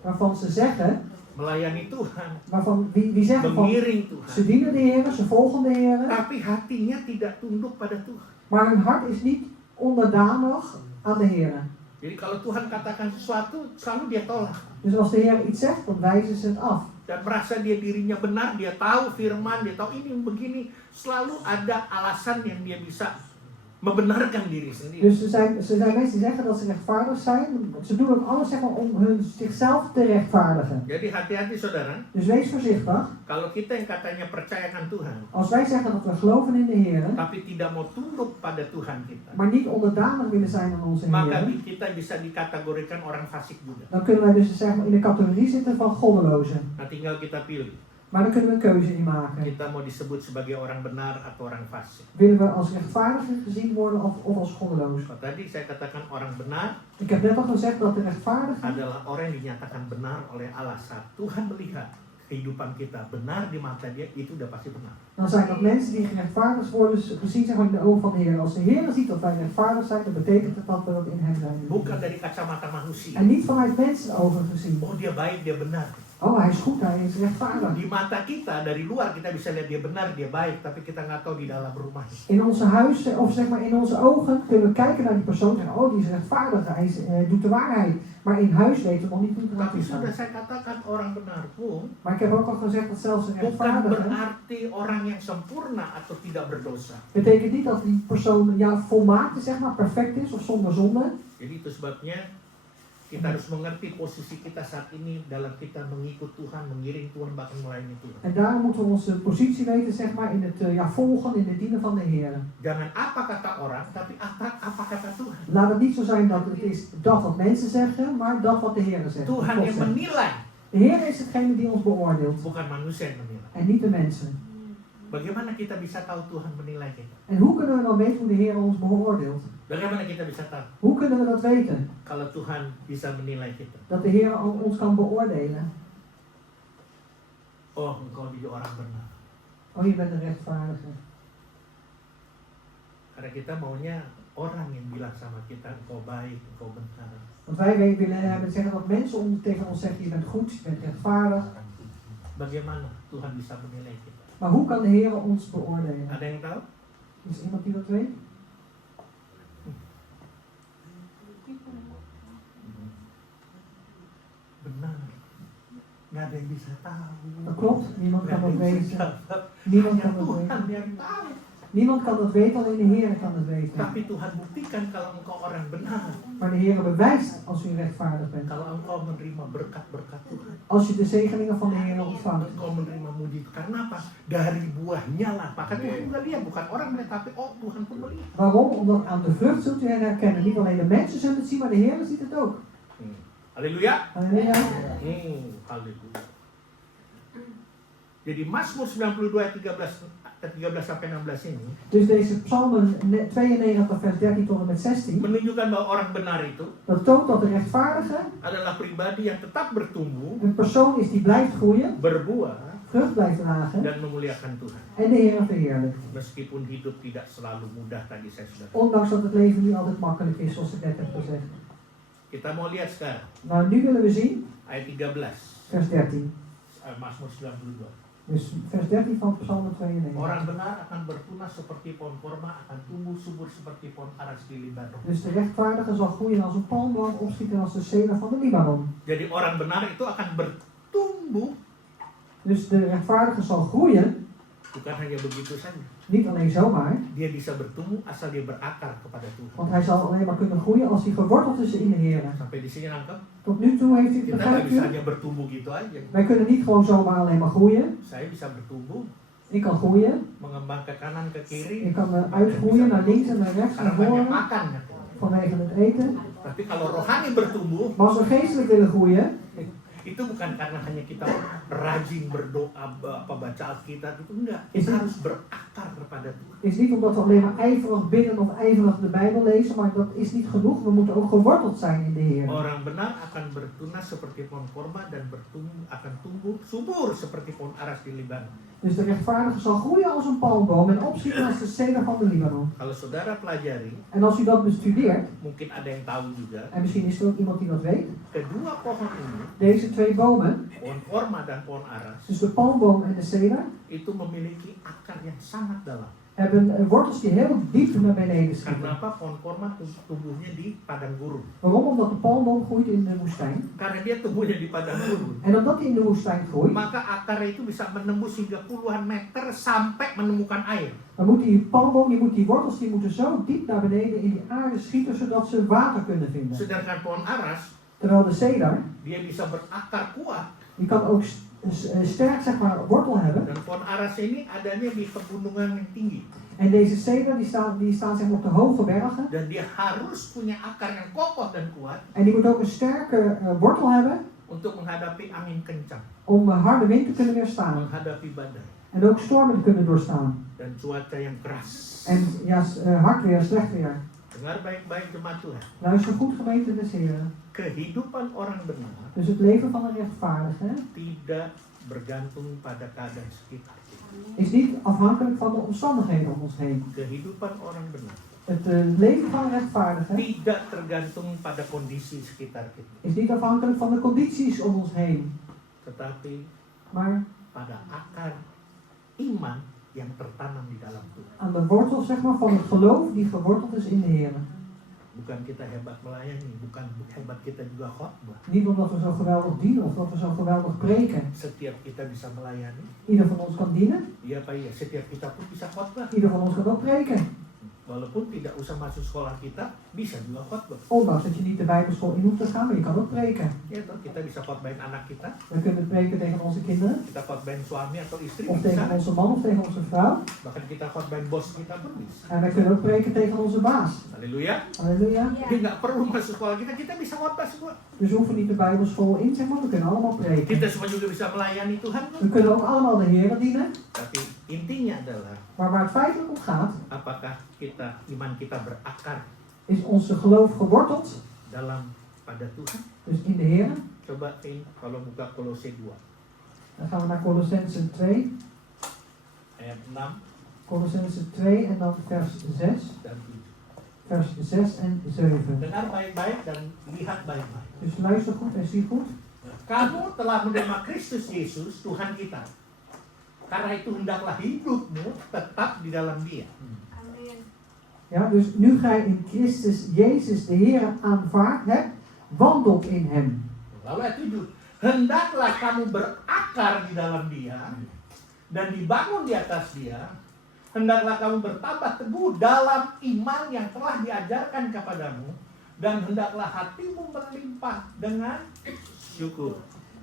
waarvan ze zeggen, melayani Tuhan, waarvan wie zeggen van mengiring ze Tuhan, dienen de Heer, ze volgen de Heer, tapi hatinya tidak tunduk pada Tuhan. maar hun hart is niet onderdanig aan de Heer. Jadi kalau Tuhan katakan sesuatu, selalu dia tolak. Dus als de Heer iets zegt, dan wijzen ze het af. Dan merasa dia dirinya benar, dia tahu firman, dia tahu ini begini. Selalu ada alasan yang dia bisa membenarkan diri sendiri. Dus er zijn mensen die zeggen dat ze rechtvaardig zijn. Ze doen ook alles zeg maar, om zichzelf te rechtvaardigen. Jadi hati-hati saudara, Dus wees voorzichtig. kalau kita yang katanya percayakan Tuhan, Als wij zeggen dat we geloven in de Heer, tapi tidak mau tunduk pada Tuhan kita, maar niet onderdanig willen zijn aan onze maka Heer, kita bisa dikategorikan orang fasik juga. dan kunnen wij dus zeg maar, in de categorie zitten van goddelozen. Nah, tinggal kita pilih. Maar dan kunnen we een keuze niet maken. Kita mau disebut sebagai orang benar atau orang fasik. Willen we als rechtvaardiger gezien worden of als goddeloos? Nah, tadi saya katakan orang benar Ik heb net al gezegd dat de rechtvaardige adalah orang yang dinyatakan benar oleh Allah. Saat Tuhan melihat kehidupan kita benar di mata dia, itu udah pasti benar. dan zijn dat mensen die gerechtvaardigd worden gezien zeg maar, in de ogen van de Heer. Als de Heer ziet dat wij rechtvaardig zijn, dan betekent het dat we dat in hem zijn. Bukan dari kacamata manusia. En niet vanuit mensenogen gezien. Oh dia baik, dia benar. Oh, hij is goed, hij is rechtvaardig. Di mata kita dari luar kita bisa lihat dia benar, dia baik, tapi kita nggak tahu di dalam rumahnya. In onze huizen, of zeg maar in onze ogen, kunnen we kijken naar die persoon en zeggen, oh, die is rechtvaardig, hij doet de waarheid. Maar in huis weten we nog niet hoe het Tapi is. sudah saya katakan orang benar pun Maar ik heb ook al gezegd dat zelfs een bukan rechtvaardige berarti orang yang sempurna atau tidak berdosa. betekent niet dat die persoon volmaakt is, zeg maar, perfect is of zonder zonde. Jadi itu sebabnya kita harus mengerti posisi kita saat ini dalam kita mengikut Tuhan, mengiring Tuhan, bahkan melayani Tuhan. En daarom moeten we onze positie weten, zeg maar, in het volgen, in het dienen van de Heer. Jangan apa kata orang, tapi apa kata Tuhan. Laat het niet zo zijn dat het is dat wat mensen zeggen, maar dat wat de Heer zegt. Tuhan God yang zegt. menilai, De Heer is hetgene die ons beoordeelt bukan manusia yang menilai. en niet de mensen. Bagaimana kita bisa tahu Tuhan menilai kita? En hoe kunnen we dan weten hoe de Heer ons beoordeelt? Bagaimana kita bisa tahu Hoe kunnen we dat weten? kalau Tuhan bisa menilai kita? Dat de Heer ons kan beoordelen. Oh, engkau jadi orang benar. Oh, je bent een rechtvaardige. Karena kita maunya orang yang bilang sama kita, engkau baik, engkau benar. Want wij willen zeggen dat mensen tegen ons zeggen, je bent goed, je bent rechtvaardig. Bagaimana Tuhan bisa menilai kita? Maar hoe kan de Heer ons beoordelen? Ada yang tahu? Is er iemand die dat weet? Benar. Nggak ada yang bisa tahu. Dat klopt, niemand Nggak kan ada dat yang bisa weten. jawab. Niemand Hanya kan dat Tuhan weten. yang tahu. Niemand kan dat weten, alleen de Heer kan dat weten. Tapi Tuhan buktikan kalau engkau orang benar. Maar de Heer bewijst als u rechtvaardig bent. Kalau engkau menerima berkat-berkat Tuhan. Als je de zegeningen van de Heer ontvangt. Engkau menerima mujizat. Karena apa? Dari buahnya lah. Maka Tuhan juga lihat, bukan orang melihat, tapi oh Tuhan pun melihat. Waarom? Omdat aan de vrucht zult u hen herkennen. Niet alleen de mensen zullen het zien, maar de Heer ziet het ook. Halleluja. Halleluja. Halleluja. Jadi Mazmur 92 ayat 13 sampai 16 ini Dus deze psalmen 92 vers 13 tot en met 16. menunjukkan bahwa orang benar itu Dat toont dat de rechtvaardige adalah pribadi yang tetap bertumbuh, een persoon is die blijft groeien, berbuah, vrucht blijft dragen dan memuliakan Tuhan. en de Heer verheerlijkt. Meskipun hidup tidak selalu mudah, tadi saya sudah. Ondanks dat het leven niet altijd makkelijk is, zoals ik net heb gezegd. Kita mau lihat sekarang Nou, nu willen we zien, ayat 13, vers 13. Mazmur 92. Dus vers 13 van Psalm 92. Orang benar akan bertunas seperti pohon korma, akan tumbuh subur seperti pohon aras di Libanon. Dus de rechtvaardige zal groeien als een palmboom, opschieten als de ceder van de Libanon. Jadi orang benar itu akan bertumbuh, Dus de rechtvaardige zal groeien, bukan hanya begitu saja. niet alleen zomaar, Dia bisa bertumbuh asal dia berakar kepada Tuhan. want hij zal alleen maar kunnen groeien als hij geworteld is in de Heer. Sampai di sini nangkep? Tot nu toe heeft u het Kita nggak begrijpt bisa u? hanya bertumbuh gitu aja. Wij kunnen niet gewoon zomaar alleen maar groeien. Saya bisa bertumbuh, Ik kan groeien, mengembang ke kanan ke kiri. ik kan uitgroeien naar links en naar rechts, Karena naar banyak voren, makan. vanwege het eten. Tapi kalau rohani bertumbuh, Maar als we geestelijk willen groeien, itu bukan karena hanya kita rajin berdoa, baca Alkitab, itu enggak. Is Kita het- harus berakar kepada Tuhan. is niet omdat we alleen maar ijverig bidden of ijverig de Bijbel lezen, maar dat is niet genoeg. We moeten ook geworteld zijn in de Heer. Orang benar akan bertunas seperti pohon korma dan akan tumbuh subur seperti pohon aras di Libanon. Dus de rechtvaardige zal groeien als een palmboom en opschieten als de ceder van de Libanon. Kalau saudara pelajari, En als u dat bestudeert, mungkin ada yang tahu juga, en misschien is er ook iemand die dat weet, kedua pohon ini, deze twee bomen, pohon korma dan pohon aras, dus de palmboom en de ceder, itu memiliki akar yang sangat dalam. hebben wortels die heel diep naar beneden schieten. Karena apa? Pohon korma tumbuhnya di padang gurun. Waarom? Omdat de palmboom groeit in de woestijn. Karena dia tumbuhnya di padang gurun, En omdat die in de woestijn groeit, maka akarnya itu bisa menembus hingga puluhan meter sampai menemukan air. dan moet die palmboom, die wortels, die moeten zo diep naar beneden in die aarde schieten, zodat ze water kunnen vinden. Sedangkan pohon aras, Terwijl de ceder, dia bisa berakar kuat. die kan ook sterk, zeg maar, wortel hebben. Dan pohon aras ini adanya di pegunungan yang tinggi. En deze ceder, die staan zeg maar, op de hoge bergen. Dan dia harus punya akar yang kokoh dan kuat En die moet ook een sterke wortel hebben untuk menghadapi angin kencang, om harde wind te kunnen weerstaan. menghadapi badai, En ook stormen te kunnen doorstaan. dan cuaca yang keras. En ja, hard weer, slecht weer. Dengar baik-baik jemaat Tuhan. Luister goed, gemeente des Heren. Kehidupan orang benar Dus het leven van een rechtvaardige tidak bergantung pada keadaan sekitar. is niet afhankelijk van de omstandigheden om ons heen. Kehidupan orang benar Het leven van een rechtvaardige tidak tergantung pada kondisi sekitar kita, is niet afhankelijk van de condities om ons heen. tetapi maar pada akar iman yang tertanam di dalam Tuhan. aan de wortel zeg maar, van het geloof die geworteld is in de Heer. Bukan kita hebat melayani, bukan hebat kita juga khotbah. Niet omdat we zo geweldig dienen of dat we zo geweldig preken. Setiap kita bisa melayani, Ieder van ons kan dienen, iya Pak ya, setiap kita pun bisa khotbah. ieder van ons kan ook preken. Walaupun tidak usah masuk sekolah kita, bisa juga khotbah. Ondanks dat je niet de Bijbelschool in hoeft te gaan, maar je kan ook preken. Ya toh, kita bisa khotbahin anak kita, We kunnen preken tegen onze kinderen, kita khotbahin suami atau istri of tegen bisa, onze man of tegen onze vrouw. bahkan kita khotbahin bos kita pun bisa. En wij kunnen ook preken tegen onze baas. Haleluya. Halleluja. Jadi nggak perlu masuk sekolah kita bisa khotbah semua. Dus we hoeven niet de Bijbelschool in, zeg maar, we kunnen allemaal preken. Kita semua juga bisa melayani Tuhan. We kunnen ook allemaal de Heer dienen. Tapi intinya adalah Maar waar het feitelijk om gaat, apakah iman kita berakar is onze geloof geworteld, pada Tuhan. dus in de Heer. Coba kalau buka Kolose 2 Dan gaan we naar Colossenzen 2. ayat 6 Colossenzen 2 en dan vers 6. dan 7. Vers 6 en 7. Dengar baik-baik dan lihat baik-baik. Dus luister goed en zie goed. Kamu telah menerima Kristus Yesus Tuhan kita. Karena itu hendaklah hidupmu tetap di dalam Dia. Amin. Ja, dus nu gij in Christus Jezus de Heer aanvaard hebt, wandelt in hem. Lalu ayat 7. Hendaklah kamu berakar di dalam Dia dan dibangun di atas Dia. Hendaklah kamu bertambah teguh dalam iman yang telah diajarkan kepadamu dan hendaklah hatimu berlimpah dengan syukur.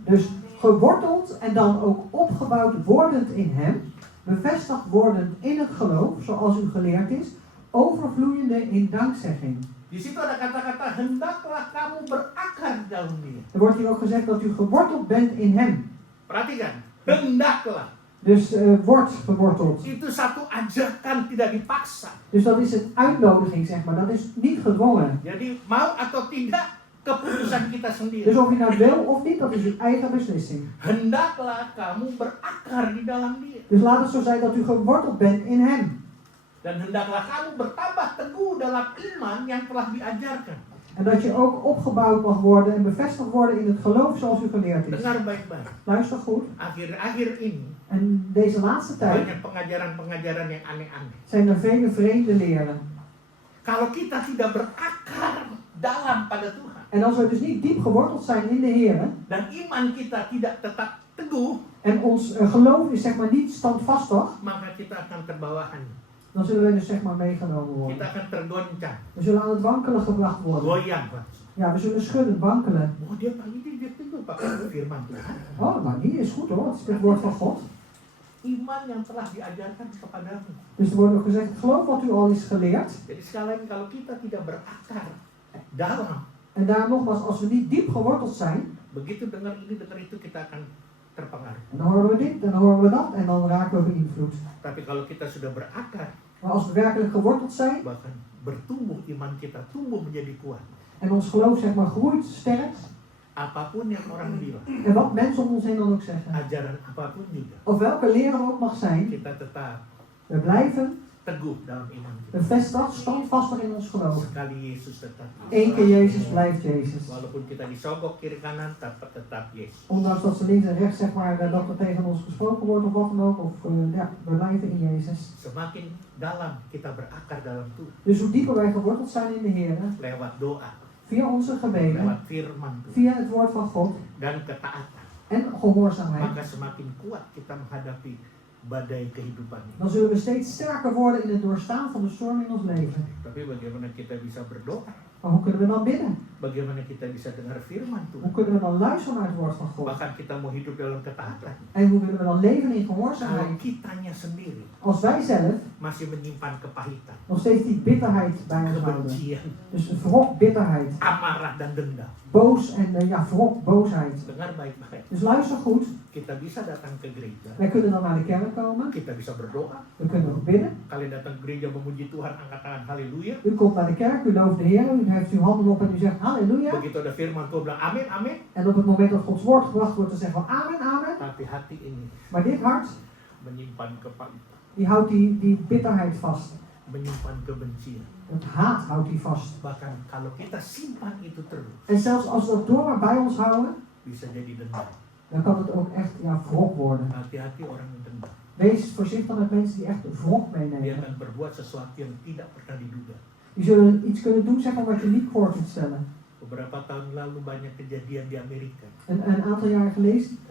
Dus geworteld en dan ook opgebouwd wordend in hem, bevestigd wordend in het geloof, zoals u geleerd is, overvloeiende in dankzegging. Di situ ada kata-kata hendaklah kamu berakar di dalam Dia. Er wordt hier ook gezegd dat u geworteld bent in hem. Perhatikan, hendaklah. Dus wordt geworteld. Itu satu ajakan, tidak dipaksa. Dus dat is een uitnodiging, zeg maar. Dat is niet gedwongen. Jadi mau atau tidak keputusan kita sendiri. Dus of je nou wil of niet, dat is uw eigen beslissing. Hendaklah kamu berakar di dalam Dia. Dus laat het zo zijn dat u geworteld bent in hem. Dan hendaklah kamu bertambah teguh dalam iman yang telah diajarkan. En dat je ook opgebouwd mag worden en bevestigd worden in het geloof zoals u geleerd is. Dengar baik-baik. Luister goed. Akhir-akhir ini En deze laatste tijd banyak pengajaran-pengajaran yang aneh-aneh. zijn er vele vreemde leren. Kalau kita tidak berakar dalam pada Tuhan En als we dus niet diep geworteld zijn in de Heer, dan iman kita tidak tetap teguh, en ons geloof is zeg maar niet standvastig, maka kita akan terbawahan. dan zullen we dus zeg maar meegenomen Kita worden. akan tergoncang, We zullen aan het wankelen gebracht worden. goyang. Ja, we zullen schudden, wankelen. Oh dia pagi dia teguh pakai firman Tuhan. Oh, maar die is goed hoor, het is het woord van God. Iman yang telah diajarkan kepadamu. Dus er wordt ook gezegd, geloof wat u al is geleerd. Jadi sekali lagi kalau kita tidak berakar dalam, En daar nogmaals, als we niet diep geworteld zijn, begitu dengar ini dengar itu kita akan terpengaruh. dan horen we dit, dan horen we dat en dan raken we beïnvloed. Tapi kalau kita sudah berakar, Maar als we werkelijk geworteld zijn bahkan bertumbuh iman kita tumbuh menjadi kuat. en ons geloof zeg maar groeit, sterkt, Apapun yang orang bilang, en wat mensen om ons heen dan ook zeggen, ajaran apapun juga, of welke leraar ook mag zijn, kita tetap we blijven teguh dalam iman kita. bevestigd, standvastig in ons geloof. Sekali Yesus tetap Eén keer Jezus blijft Jezus. Walaupun kita disogok kiri kanan, tetap Yesus. Ondanks dat ze links en rechts zeg maar, dat er tegen ons gesproken wordt of wat dan ook, of ja, we blijven in Jezus. Semakin dalam kita berakar dalam Tuhan, Dus hoe dieper wij geworteld zijn in de Heer, lewat doa, via onze gebeden, lewat firman Tuhan, via het woord van God dan ketaatan, en gehoorzaamheid, maka semakin kuat kita menghadapi badai kehidupan ini. dan zullen we steeds sterker worden in het doorstaan van de storm in ons leven. Tapi bagaimana kita bisa berdoa? Maar hoe kunnen we dan bidden? Bagaimana kita bisa dengar firman Hoe Tuhan? kunnen we dan luisteren naar het woord van God? Bahkan kita mau hidup dalam ketaatan. En hoe willen we dan leven in Kalau gehoorzaamheid? kitanya sendiri Als wij zelf masih menyimpan kepahitan, nog steeds die bitterheid bij ons houden. kebencian, Dus wrok, bitterheid, amarah dan dendam. boos en ja, wrok, boosheid. Dengar baik-baik. Dus luister goed. Kita bisa datang ke gereja. Wij kunnen dan naar de kerk komen. Kita bisa berdoa. We kunnen ook bidden. Kalian datang ke gereja memuji Tuhan, angkat tangan haleluya. U komt naar de kerk, u looft de Heer, u heeft uw handen op en u zegt halleluja. Begitu ada firman Tuhan bilang amin, amin. En op het moment dat Gods woord gebracht wordt, dan zeggen we amen, amen. Tapi hati ini Maar dit hart, menyimpan kepahitan, die houdt die bitterheid vast. menyimpan kebencian. Het haat houdt die vast. Bahkan kalau kita simpan itu terus, En zelfs als we dat door maar bij ons houden, bisa jadi dendam. dan kan het ook echt wrok worden. Hati-hati orang yang dendam. Wees voorzichtig met mensen die echt wrok Dia meenemen. akan berbuat sesuatu yang tidak pernah diduga. Die zullen iets kunnen doen, zeg maar, wat je niet voor kunt stellen. Beberapa tahun lalu banyak kejadian di Amerika. Een aantal jaren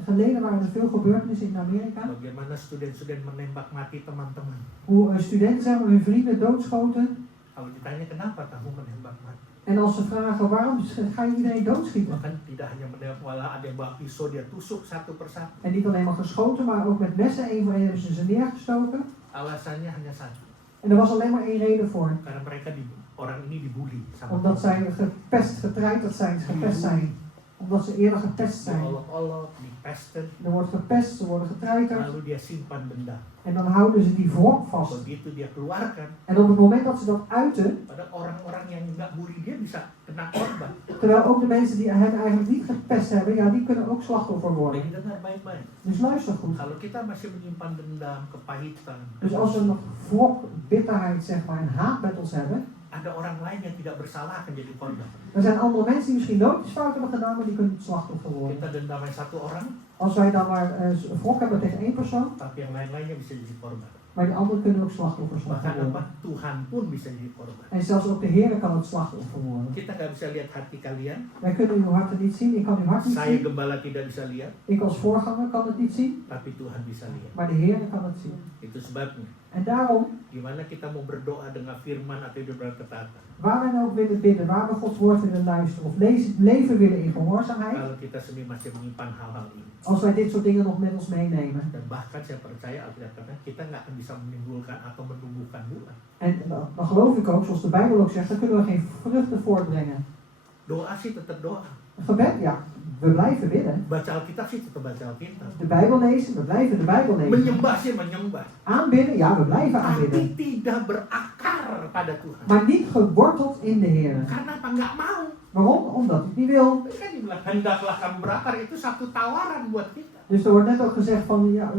geleden waren er veel gebeurtenissen in Amerika. Bagaimana student-student menembak mati teman-teman. Hoe studenten zeg maar, hun vrienden doodschoten. Kalau ditanya kenapa kamu menembak mati, En als ze vragen waarom ga je iedereen doodschieten. bahkan tidak hanya menembak, malah ada yang bawa pisau dia tusuk satu persatu. En niet alleen maar geschoten, maar ook met messen. Één voor één hebben ze neergestoken. Alasannya hanya satu, En er was alleen maar één reden voor. karena mereka orang ini dibully sama Omdat zij getreiterd zijn, gepest zijn. Omdat ze eerder gepest zijn. diolok-olok, dipesten, Er wordt gepest, ze worden getreiterd. lalu dia simpan dendam. En dan houden ze die wrok vast. Begitu dia keluarkan, En op het moment dat ze dat uiten, pada orang-orang yang nggak bully dia bisa kena korban. terwijl ook de mensen die hem eigenlijk niet gepest hebben, ja, die kunnen ook slachtoffer worden. Jadi dengar baik-baik. Dus luister goed. Kalau kita masih menyimpan dendam, kepahitan, Dus als we nog wrok, bitterheid zeg maar en haat met ons hebben, ada orang lain yang tidak bersalah akan jadi korban. er zijn andere mensen die misschien nooit iets fout hebben gedaan, maar die kunnen het slachtoffer worden. Kita dendam met satu orang, Als wij dan maar wrok hebben tegen één persoon, tapi yang lain-lainnya bisa jadi korban. maar die anderen kunnen ook slachtoffers Bahkan worden. apa? Tuhan pun bisa jadi korban. En zelfs ook de Heer kan het slachtoffer worden. Kita nggak bisa lihat hati kalian. Wij kunnen uw harten niet zien, ik kan uw hart niet Saya zien. gembala tidak bisa lihat, Ik als voorganger kan het niet zien, tapi Tuhan bisa lihat. maar de Heer kan het zien. Itu sebabnya, En daarom, gimana kita mau berdoa dengan firman atau hidup dalam ketaatan. waar wij ook willen bidden, waar we Gods woord willen luisteren of leven willen in gehoorzaamheid, Kalau kita sendiri masih menyimpan hal-hal ini. als wij dit soort dingen nog met ons meenemen. Dan bahkan saya percaya Alkitab katakan kita nggak akan bisa menimbulkan atau menumbuhkan buah. En dan geloof ik ook, zoals de Bijbel ook zegt, dan kunnen we geen vruchten voortbrengen. Doa sih tetap doa. Gebed, ja, we blijven bidden. Baca Alkitab sih tetap baca Alkitab. De Bijbel lezen, we blijven de Bijbel lezen. Menyembah sih menyembah. Aanbidden, ja, we blijven aanbidden. Tapi tidak berakar pada Tuhan. Maar niet geworteld in de Heer. Karena apa? Nggak mau. Waarom? Omdat hij het niet wil. Tadi kan dibilang hendaklah kamu berakar, itu satu tawaran buat kita. Dus er wordt net ook gezegd van, ja,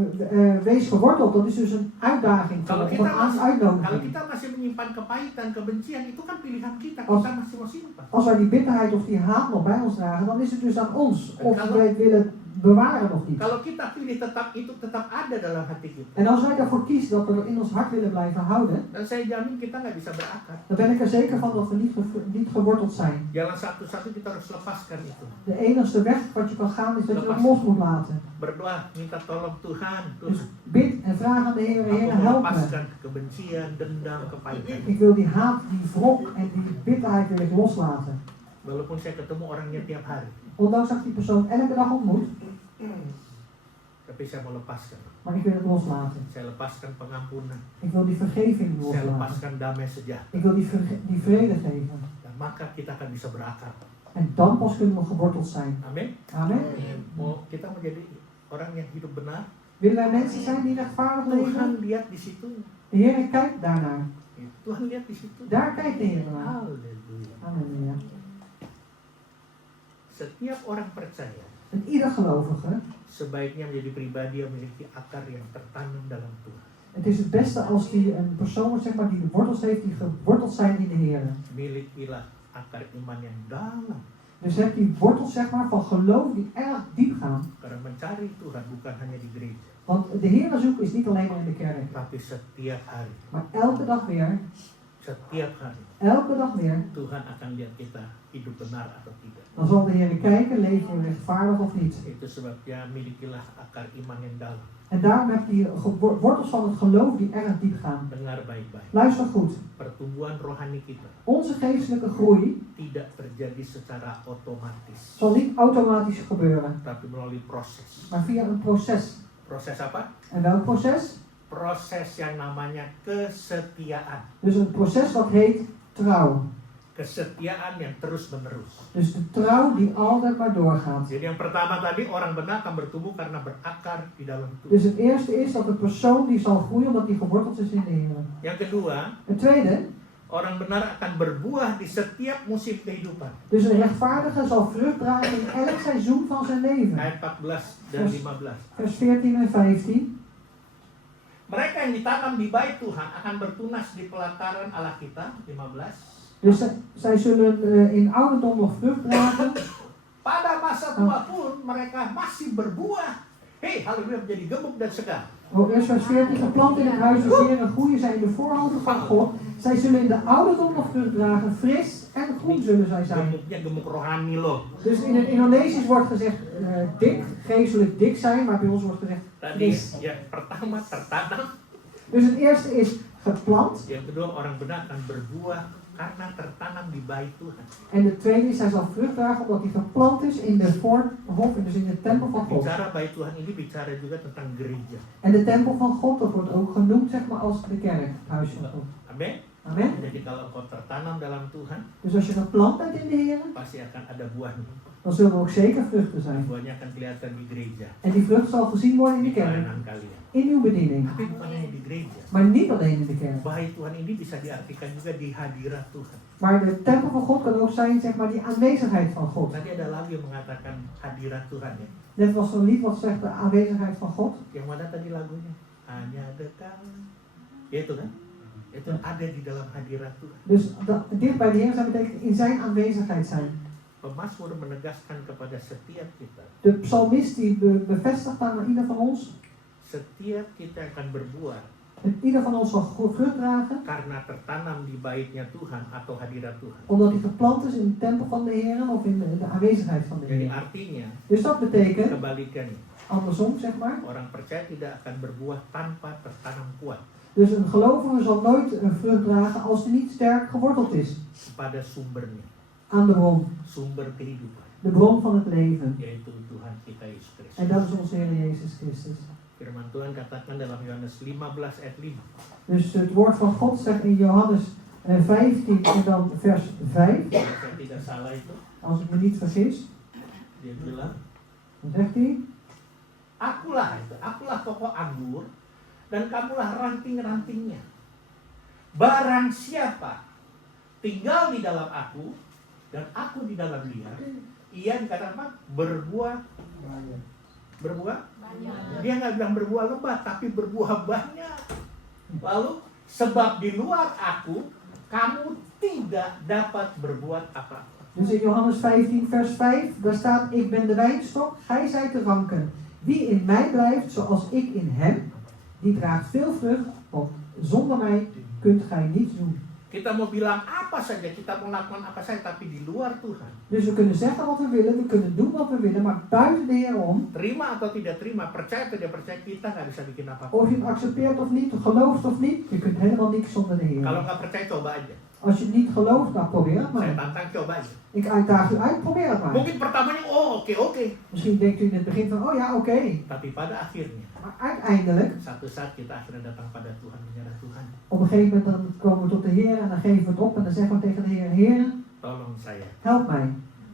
wees geworteld. Dat is dus een uitdaging, Kalau of kita een masih, kalau uitnodiging. kita masih menyimpan kepahitan, kebencian, itu kan pilihan kita. Als- Kita masih mau simpan. Als wij die bitterheid of die haat nog bij ons dragen, dan is het dus aan ons. Of wij het willen bewaren nog niet. Kalau kita pilih tetap itu tetap ada dalam hati kita. En als wij daarvoor kiezen dat we er in ons hart willen blijven houden, Dan saya jamin kita nggak bisa berakar. dan ben ik er zeker van dat we niet geworteld zijn. Jalan satu-satu kita harus lepaskan itu. De enigste weg wat je kan gaan is dat je het los moet laten. Berdoa, minta tolong Tuhan. Dus Tuhan, bid en vraag aan de Heer, aku Heer, help me. melepaskan kebencian, dendam, kepahitan. Ik wil die haat, die wrok en die bitterheid wil ik loslaten. Walaupun saya ketemu orangnya tiap hari, Ondanks dat ik die persoon elke dag ontmoet, tapi saya mau lepaskan. maar ik wil het loslaten. Saya lepaskan pengampunan. Ik wil die vergeving Saya loslaten. lepaskan damai sejahtera. Ik wil die vrede geven. Dan maka kita akan bisa berakar. En dan pas kunnen we geworteld zijn. Amin. Amen. Kita menjadi orang yang hidup benar. Willen wij mensen zijn die rechtvaardig leven? Tuhan lihat di situ. De Heer kijkt daarnaar. Tuhan lihat di situ. Daar kijkt de Heer naar. Haleluya. Halleluja. Setiap orang percaya En ieder gelovige, sebaiknya menjadi pribadi yang memiliki akar yang tertanam dalam Tuhan. het is het beste als die een persoon zeg maar, die de wortels heeft, die geworteld zijn in de Heer. Milikilah akar iman yang dalam. Dus heb die wortels zeg maar, van geloof die erg diep gaan. Karena mencari Tuhan bukan hanya di gereja, Want de Heer zoeken is niet alleen maar in de kerk, tapi setiap hari. maar elke dag weer, Setiap hari elke dag weer, Tuhan akan lihat kita hidup benar atau tidak. dan zal de Heer kijken, leven we rechtvaardig of niet. Itu sebabnya milikilah akar iman yang dalam. En daarom heb je wortels van het geloof die erg diep gaan. Dengar baik-baik. Luister goed, Pertumbuhan rohani kita onze geestelijke groei tidak terjadi secara otomatis, zal niet automatisch gebeuren, tapi melalui proses. maar via een proces. Proses apa? En welk proces? Proses yang namanya kesetiaan. Dus een proces wat heet trouw. Kesetiaan yang terus-menerus. Dus de trouw die altijd maar doorgaat. Jadi yang pertama tadi, orang benar akan bertumbuh karena berakar di dalam Tuhan. Dus het eerste is dat de persoon die zal groeien omdat die geworteld is in de Heer. Yang kedua, Het tweede, orang benar akan berbuah di setiap musim kehidupan. dus een rechtvaardige zal vrucht dragen in elk seizoen van zijn leven. Ayat 14 dan 15. Vers 14 en 15. Mereka yang ditanam di bait Tuhan akan bertunas di pelataran Allah kita, 15. Dus zij zullen in ouderdom nog vrucht dragen. pada masa tua pun mereka masih berbuah. Hei, haleluya, menjadi gemuk dan segar. Oh, eerst vers 14, geplant in het huis des Heeren, groeien zij in de voorhoven van God. Zij zullen in de ouderdom nog vrucht dragen, fris en groen zullen zij zijn. Gemuknya gemuk rohani loh. Dus in het Indonesisch wordt gezegd dik, geestelijk dik zijn, maar bij ons wordt gezegd Tadi fris. ya pertama tertanam, Dus het eerste is geplant yang kedua orang benar akan berbuah karena tertanam di bait Tuhan. en de tweede is hij zal vrucht dragen omdat hij geplant is in de voorhof, dus in de tempel van God. Bicara bait Tuhan ini bicara juga tentang gereja. En de tempel van God, dat wordt ook genoemd zeg maar als de kerk, het huis van God. Amin. Amen. Jadi kalau engkau tertanam dalam Tuhan, Dus als je geplant bent in de Heer, pasti akan ada buahnya. dan zullen er ook zeker vruchten zijn. Buahnya akan kelihatan di gereja, En die vrucht zal gezien worden in di de kerk, pelayanan kalian. in uw bediening. Tapi bukan hanya di gereja. Maar niet alleen in de kerk. Bait Tuhan ini bisa diartikan juga di hadirat Tuhan. Maar de tempel van God kan ook zijn, zeg maar, die aanwezigheid van God. Tadi ada lagu yang mengatakan hadirat Tuhan ya. Net was er een lied wat zegt de aanwezigheid van God. Yang mana tadi lagunya? Hanya dekat. Ya itu kan? Itu ada di dalam hadirat Tuhan. Dus dicht bij de Heer zijn betekent in zijn aanwezigheid zijn. Pemazmur menegaskan kepada setiap kita, De psalmist die bevestigt aan ieder van ons, setiap kita akan berbuah en ieder van ons zal vrucht dragen, karena tertanam di baitnya Tuhan atau hadirat Tuhan. omdat hij geplant is in de tempel van de Heer of in de aanwezigheid van de Jadi Heer. artinya Dus dat betekent, kebalikannya, andersom zeg maar, orang percaya tidak akan berbuah tanpa tertanam kuat dus een gelovige zal nooit een vrucht dragen als hij niet sterk geworteld is pada sumbernya, aan de bron, sumber kehidupan, de bron van het leven. yaitu Tuhan kita Yesus Kristus. En dat is onze Heer Jezus Christus. Firman Tuhan katakan dalam Yohanes 15 ayat 5. Dus het woord van God zegt in Johannes 15 en dan vers 5, Kalau saya tidak salah itu, als ik me niet vergis, dia bilang, dan zegt hij, akulah pokok anggur dan kamulah ranting-rantingnya. Barang siapa tinggal di dalam aku dan aku di dalam dia, ia dikatakan apa? Berbuah. Dia nggak bilang berbuah lebat, tapi berbuah banyak. Lalu sebab di luar aku kamu tidak dapat berbuat apa. dus in Johannes 15 vers 5, daar staat, ik ben de wijnstok, gij zijt de ranken. Wie in mij blijft, zoals ik in hem, die draagt veel vrucht, want zonder mij kunt gij niets doen. Kita mau bilang apa saja, kita mau melakukan apa saja, tapi di luar Tuhan. Dus we kunnen zeggen wat we willen, we kunnen doen wat we willen, maar buiten de Heer om, Terima atau tidak terima, percaya atau tidak percaya, kita nggak bisa bikin apa-apa. of je het accepteert of niet, gelooft of niet, je kunt helemaal niks zonder de Kalau Heer. nggak percaya, coba aja. Als je het niet gelooft, dan probeer het Saya maar. tantang, coba aja. Ik uitdaag u uit, probeer het maar. Mungkin pertamanya, oh oke. Misschien denkt u in het begin van, oh ja, oké. Tapi pada akhirnya, Maar uiteindelijk, satu saat kita akhirnya datang pada Tuhan, menyerah Tuhan. op een gegeven moment dan komen we tot de Heer en dan geven we het op en dan zeggen we tegen de Heer, Heer, Tolong saya, help mij.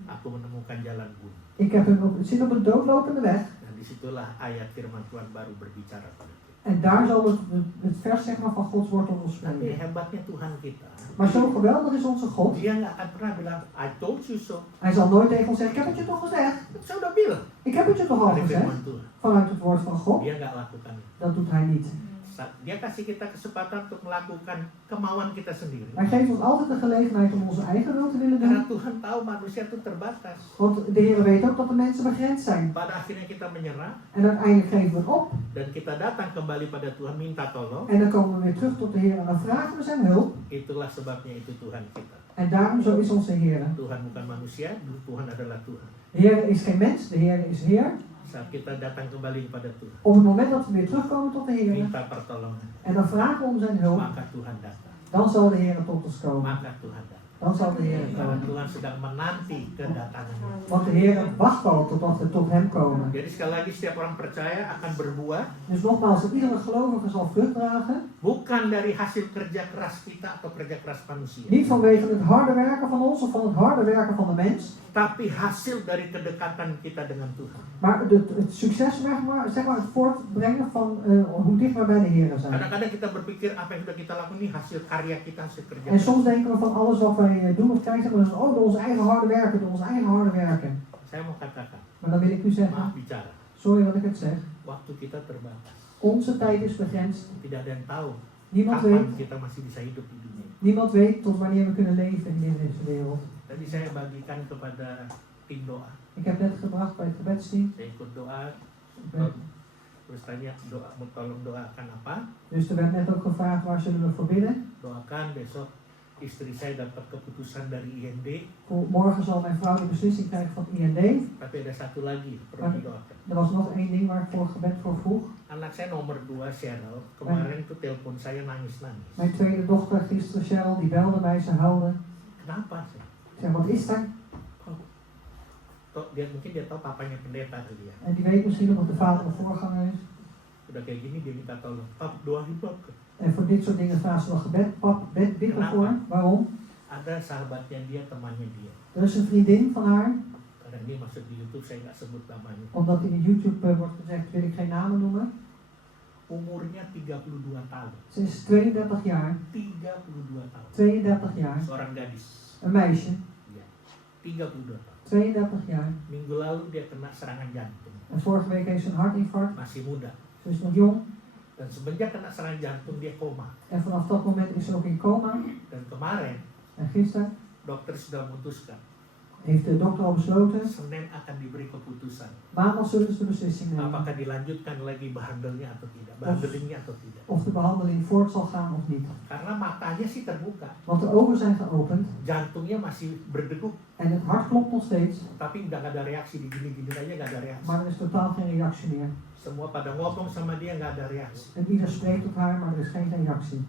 aku menemukan jalan bunyi. Het zit op een doodlopende weg. Dan disitulah ayat firman Tuhan baru berbicara pada kita. En daar zal het vers zeg maar, van Gods woord tot ons Tapi spreken. hebatnya Tuhan kita, Maar zo geweldig is onze God. dia nggak akan pernah bilang, I told you so. Hij zal nooit tegen ons zeggen, ik heb het je toch gezegd. Saya udah bilang. Ik heb het je toch al Dari gezegd. firman Tuhan. Vanuit het woord van God. Dia nggak lakukan itu. Dat doet hij niet. Dia kasih kita kesempatan untuk melakukan kemauan kita sendiri. Hij geeft ons altijd de gelegenheid om onze eigen wil te willen Karena doen. Tuhan tahu manusia itu terbatas. Want de Heer weet ook dat de mensen begrensd zijn. Pada akhirnya kita menyerah En uiteindelijk geven we het op. dan kita datang kembali pada Tuhan minta tolong. En dan komen we weer terug tot de Heer en dan vragen we zijn hulp. Itulah sebabnya itu Tuhan kita. En daarom zo is onze Heer. Tuhan bukan manusia, Tuhan adalah Tuhan. De Heer is geen mens, de Heer is Heer. Saat kita datang kembali kepada Tuhan, Op het moment dat we weer terugkomen tot de Heer minta pertolongan, en dan vragen we om zijn hulp, maka Tuhan datang. dan zal de Heer tot ons komen. Maka Tuhan datang. Dan zal de Heer Karena komen. Tuhan sedang menanti kedatangannya. Want de Heer wacht al totdat we tot hem komen. Jadi sekali lagi setiap orang percaya akan berbuah Dus nogmaals, dat iedere gelovige zal vrucht dragen. bukan dari hasil kerja keras kita atau kerja keras manusia, Niet vanwege het harde werken van ons of van het harde werken van de mens. tapi hasil dari kedekatan kita dengan Tuhan. Maar het succes, zeg maar het voortbrengen van hoe dicht we bij de Heer zijn. Kadang-kadang kita berpikir apa yang sudah kita lakukan ini hasil karya kita, hasil kerja En keras. soms denken we van alles wat wij doen of krijgen, maar door onze eigen harde werken, door ons eigen harde werken. Saya mau katakan, Maar dan wil ik u zeggen, maaf bicara, sorry dat ik het zeg, waktu kita terbatas. onze tijd is begrensd. Tidak ada yang tahu Niemand weet, kapan kita masih bisa hidup di dunia. niemand weet tot wanneer we kunnen leven in deze wereld. Tadi saya bagikan kepada tim doa. Ik heb net gebracht bij het gebedsteam. Saya ikut doa, Ik ben- terus tanya doa, mau tolong doakan apa? Dus er werd net ook gevraagd waar zullen we voor bidden. Doakan besok istri saya dapat keputusan dari IND, Voor morgen zal mijn vrouw de beslissing krijgen van IND. tapi ada satu lagi perlu didoakan. Er was nog één ding waar ik voor gebed voor vroeg. Anak saya nomor 2 Cheryl, kemarin tuh telepon saya nangis-nangis. Mijn tweede dochter gisteren, Cheryl, die belde mij, ze huilde. Kenapa sih? Ik zeg, wat is er? Mungkin dia tahu papanya pendeta kali ya. En die weet misschien nog dat de vader de voorganger is. Udah kayak gini dia minta tolong. Pap doain pap. En voor dit soort dingen vraagt ze wel gebed. Pap, bid ervoor. Waarom? Ada sahabatnya dia, temannya dia. Er is een vriendin van haar. Karena ini masuk di YouTube saya nggak sebut namanya. Omdat in YouTube wordt gezegd, wil ik geen namen noemen. Umurnya 32 tahun. Ze is 32 jaar. 32 tahun. 32 jaar. Seorang gadis. Een meisje. Iya. 32 tahun. 32 jaar. Minggu lalu dia kena serangan jantung. En vorige week heeft ze een hartinfarct. Masih muda. Ze is nog jong. Dan semenjak kena serangan jantung dia koma. En vanaf dat moment is ze ook in coma. Dan kemarin En gisteren dokter sudah memutuskan heeft de dokter al besloten. Senin akan diberi keputusan. Maandag zullen ze de beslissing nemen. Apakah dilanjutkan lagi behandelnya atau tidak, behandelingnya atau tidak. Of de behandeling voort zal gaan of niet. Karena matanya sih terbuka, Want de ogen zijn geopend. jantungnya masih berdegup, En het hart klopt nog steeds. tapi udah gak ada reaksi, digini-gini aja gak ada reaksi. Maar er is totaal geen reactie meer. Semua pada ngomong sama dia gak ada reaksi. En ieder spreekt tot haar, maar er is geen reactie.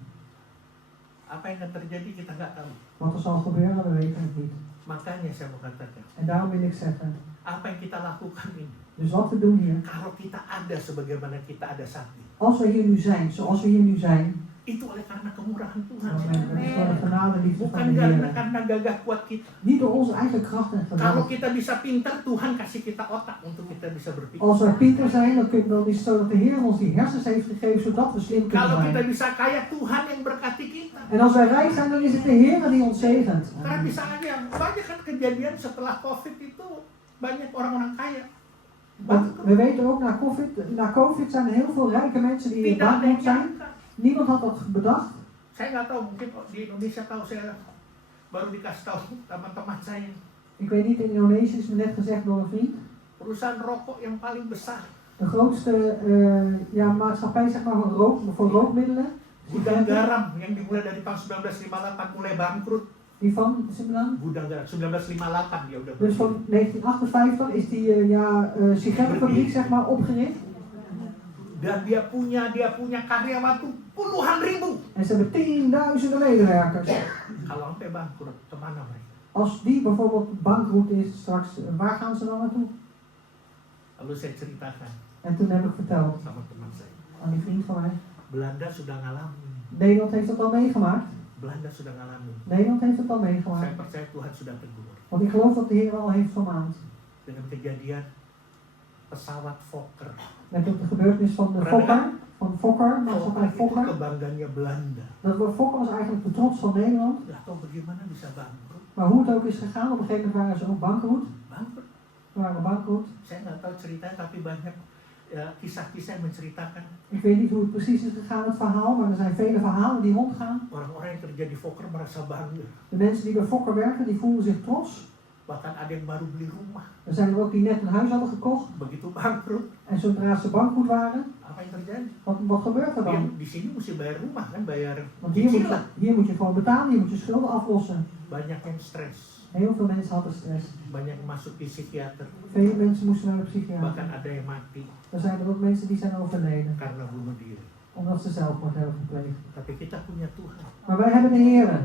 Apa yang akan terjadi kita gak tahu. Wat er zal gebeuren, we weten het niet. Makanya saya mau katakan, En daarom wil ik zeggen. apa yang kita lakukan ini, Dus wat we doen hier. kalau kita ada sebagaimana kita ada saat ini, Als we hier nu zijn, zoals we hier nu zijn. itu oleh karena kemurahan Tuhan. Dat is voor de genade liefde van Bukan de Heer. karena gagah kuat kita. Niet door onze eigen kracht en Kalau geweld. kita bisa pintar, Tuhan kasih kita otak untuk kita bisa berpikir. Als wij Pieter zijn, dan is het zo dat de Heer ons die hersens heeft gegeven, zodat we slim kunnen Kalau kita zijn. bisa kaya, Tuhan yang berkati kita. En als wij rijk zijn, dan is het de Heer die ons zegent. Karena misalnya banyak kan kejadian setelah COVID itu banyak orang-orang kaya. Want we weten ook, na COVID zijn er heel veel rijke mensen die Tidak ada yang bankroet zijn. nyangka. Niemand had dat bedacht. Saya nggak tahu, mungkin di Indonesia tahu, saya baru dikasih tahu teman-teman saya. Ik weet niet, in Indonesië is me net gezegd door een vriend. Perusahaan rokok yang paling besar, De grootste maatschappij zeg maar, voor rookmiddelen. gudang garam yang dimulai dari tahun 1958 mulai bangkrut. Die van, is het dan? Gudang garam 1958 dia udah Dus van 1958 is die sigarettenfabriek zeg maar opgericht. Dan dia punya karyawan tuh puluhan ribu. En ze hebben 10.000 medewerkers. Kalau sampai bangkrut, kemana mereka? Als die bijvoorbeeld bankroet is straks, waar gaan ze dan naartoe? Lalu saya ceritakan En toen heb ik verteld sama teman saya, aan die vriend van mij. Belanda sudah ngalamin. Nederland heeft dat al meegemaakt. Belanda sudah ngalamin. Nederland heeft het al Saya meegemaakt. percaya Tuhan sudah tegur. Want ik geloof dat de Heer al heeft vermaand. Dengan kejadian pesawat Fokker. Met ook de gebeurtenis van de Fokker, maatschappij Fokker itu Fokker. kebanggaannya Belanda. Dat Fokker was eigenlijk de trots van Nederland. Nggak tahu bagaimana bisa bangkrut. Maar hoe het ook is gegaan, op een gegeven moment waren ze ook bankroet. Bangkrut. Ze waren bankroet. Saya nggak tahu ceritanya, tapi banyak kisah-kisah yang menceritakan Ik weet niet hoe het precies is gegaan, het verhaal, maar er zijn vele verhalen die rondgaan. orang-orang yang kerja di Fokker merasa bangga. De mensen die bij Fokker werken, die voelen zich trots. Bahkan ada yang baru beli rumah. Er zijn er ook die net een huis hadden gekocht. Begitu bangkrut, En zodra ze bankroet waren, apa yang terjadi? wat gebeurt er Dia dan? di sini mesti bayar rumah kan, bayar Want hier cicilan. moet je gewoon betalen, hier moet je schulden aflossen. Banyak yang stres, Heel veel mensen hadden stress. banyak yang masuk di psikiater, Vele mensen moesten naar de psychiater. bahkan ada yang mati Er zijn er ook mensen die zijn overleden, karena bunuh diri. omdat ze zelfmoord hebben gepleegd. Tapi kita punya Tuhan. Maar wij hebben de Heer.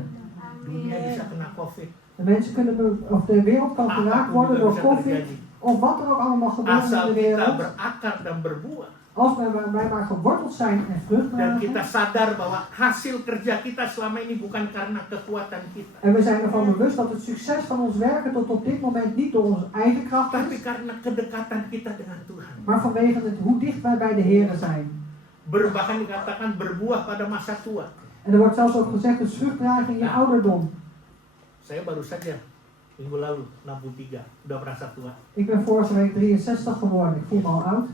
Dunia bisa kena COVID. De mensen of de wereld kan geraakt Apapun worden juga door bisa COVID, terjadi. of wat er ook allemaal gebeurt in Asal de kita wereld. berakar dan berbuah. Als wij maar geworteld zijn en vrucht Dan kita dragen. sadar bahwa hasil kerja kita selama ini bukan karena kekuatan kita, En we zijn ervan bewust dat het succes van ons werken tot op dit moment niet door onze eigen kracht tapi is, karena kedekatan kita dengan Tuhan. maar vanwege het hoe dicht wij bij de Heer zijn. Bahkan dikatakan berbuah pada masa tua. En er wordt zelfs ook gezegd, het vrucht dragen in je ouderdom. Saya baru saja minggu lalu 63, udah merasa tua. Ik ben vorige week 63 geworden, ik voel me al oud.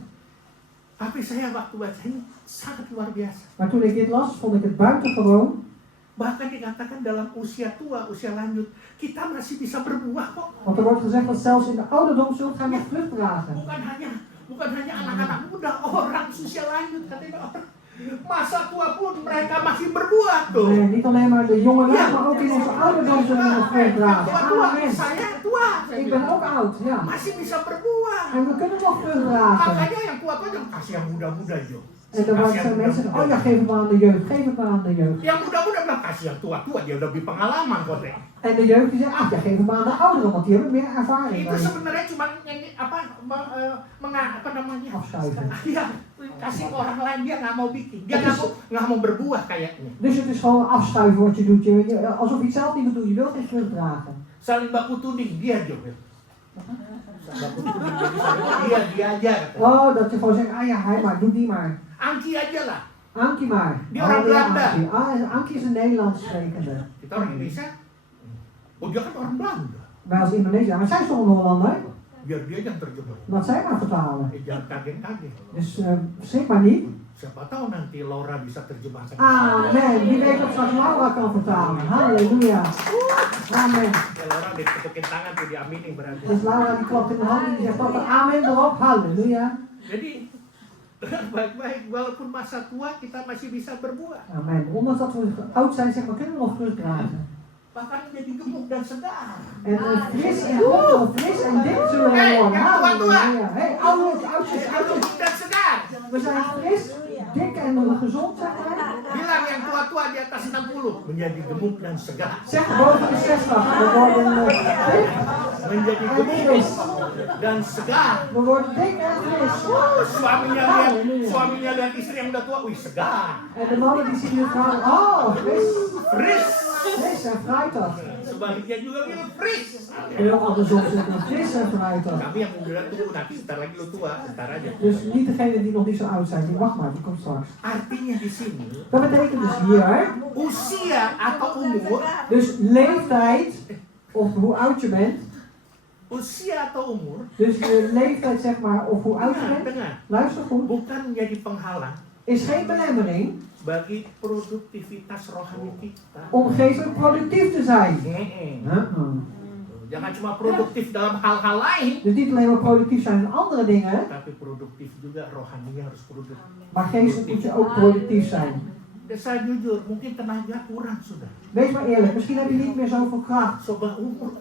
Tapi saya waktu baca ini sangat luar biasa. Maar toen ik dit las, vond ik het buitengewoon. Bahkan dikatakan dalam usia tua, usia lanjut, kita masih bisa berbuah kok. Want er wordt gezegd dat zelfs in de ouderdom zult gij nog vrucht dragen. Bukan hanya anak-anak muda, orang usia lanjut katanya orang masa tua pun mereka masih berbuah tuh. Nee, niet alleen maar de jonge lui, maar ook in onze ouderdom zullen we nog vrucht dragen. Tua, Amen. saya tua. Ik ben ook oud, ja. Masih bisa berbuah. En we kunnen nog vrucht dragen. Makanya yang tua tuh yang kasih yang muda-muda yo. En er worden zijn mensen zeggen, oh ja, geef het maar aan de jeugd, geef het maar aan de jeugd. Yang muda-muda bilang kasih yang tua-tua, dia udah lebih pengalaman kok teh. En de jeugd die zegt, ah ja, geef het maar aan de ouderen, want die hebben meer ervaring. Itu sebenarnya cuma nyanyi apa namanya? Afschuiven. Iya, kasih ke orang lain dia nggak mau bikin, dia nggak mau berbuah kayaknya. Dus het is gewoon afschuiven wat je doet. Alsof je het zelf niet moet doen, je wilt geen vrucht dragen. Saling baku tuding dia juga. Baku tuding dia aja. Oh, dat je gewoon zegt, ah ja, hij maar, doe die maar. Anki aja lah. Ankie maar. Die orang Belanda. Ankie. Ah, Ankie is een Nederlands sprekende. Kita orang Indonesia. Oh dia kan orang Belanda. Wij als Indonesië, maar zij is toch een Hollander? Biar dia yang terjemah. Laat zij maar vertalen. Jangan kaget-kaget. Dus schrik maar niet. Siapa tahu nanti Laura bisa terjemahkan. Amen. Wie weet dat straks Laura kan vertalen. Halleluja. Amen. Ya Laura ditepukin tangan tuh diaminin berarti. Dus Laura die klapt in de handen en die zegt ook amen erop. Halleluja. Jadi baik-baik walaupun masa tua kita masih bisa berbuah. Amen. Ondanks dat we oud zijn, zeg maar, kunnen we nog vrucht dragen. Bahkan menjadi gemuk dan segar. En fris en goed, fris en dik zullen we worden. Halleluja. Hey, oudjes. Gemuk dan segar. We zijn fris, dik en gezond, zeg maar. Bilang yang tua-tua di atas 60 menjadi gemuk dan segar. Zeg boven de 60, we worden dik Menjadi en gemuk fris. dan segar. We worden dik en fris. Suaminya lihat istri yang udah tua, wih segar. En de mannen die zien nu vrouwen, oh, fris. Fris. Fris en fruitig. Sebaliknya juga bilang fris. En ook andersom zeggen, fris en fruitig. Tapi yang muda tuh nanti sebentar lagi lu tua, sebentar aja. Dus niet degene die nog niet zo oud zijn, die wacht maar, die komt straks. Artinya di sini Dat betekent dus hier, usia atau umur, dus leeftijd, of hoe oud je bent, usia atau umur, dus je leeftijd zeg maar, of hoe oud je bent, dengar, luister goed, bukan menjadi penghalang is geen belemmering bagi produktivitas rohani kita. om geestelijk productief te zijn. Jangan cuma produktif dalam hal-hal lain, Dus niet alleen maar productief zijn in andere dingen, tapi produktif juga rohaninya harus produktif. maar geestelijk moet je ook productief zijn. Dan saya jujur, mungkin tenaga kurang sudah. Wees maar eerlijk, misschien heb je niet meer zoveel kracht. Coba umur,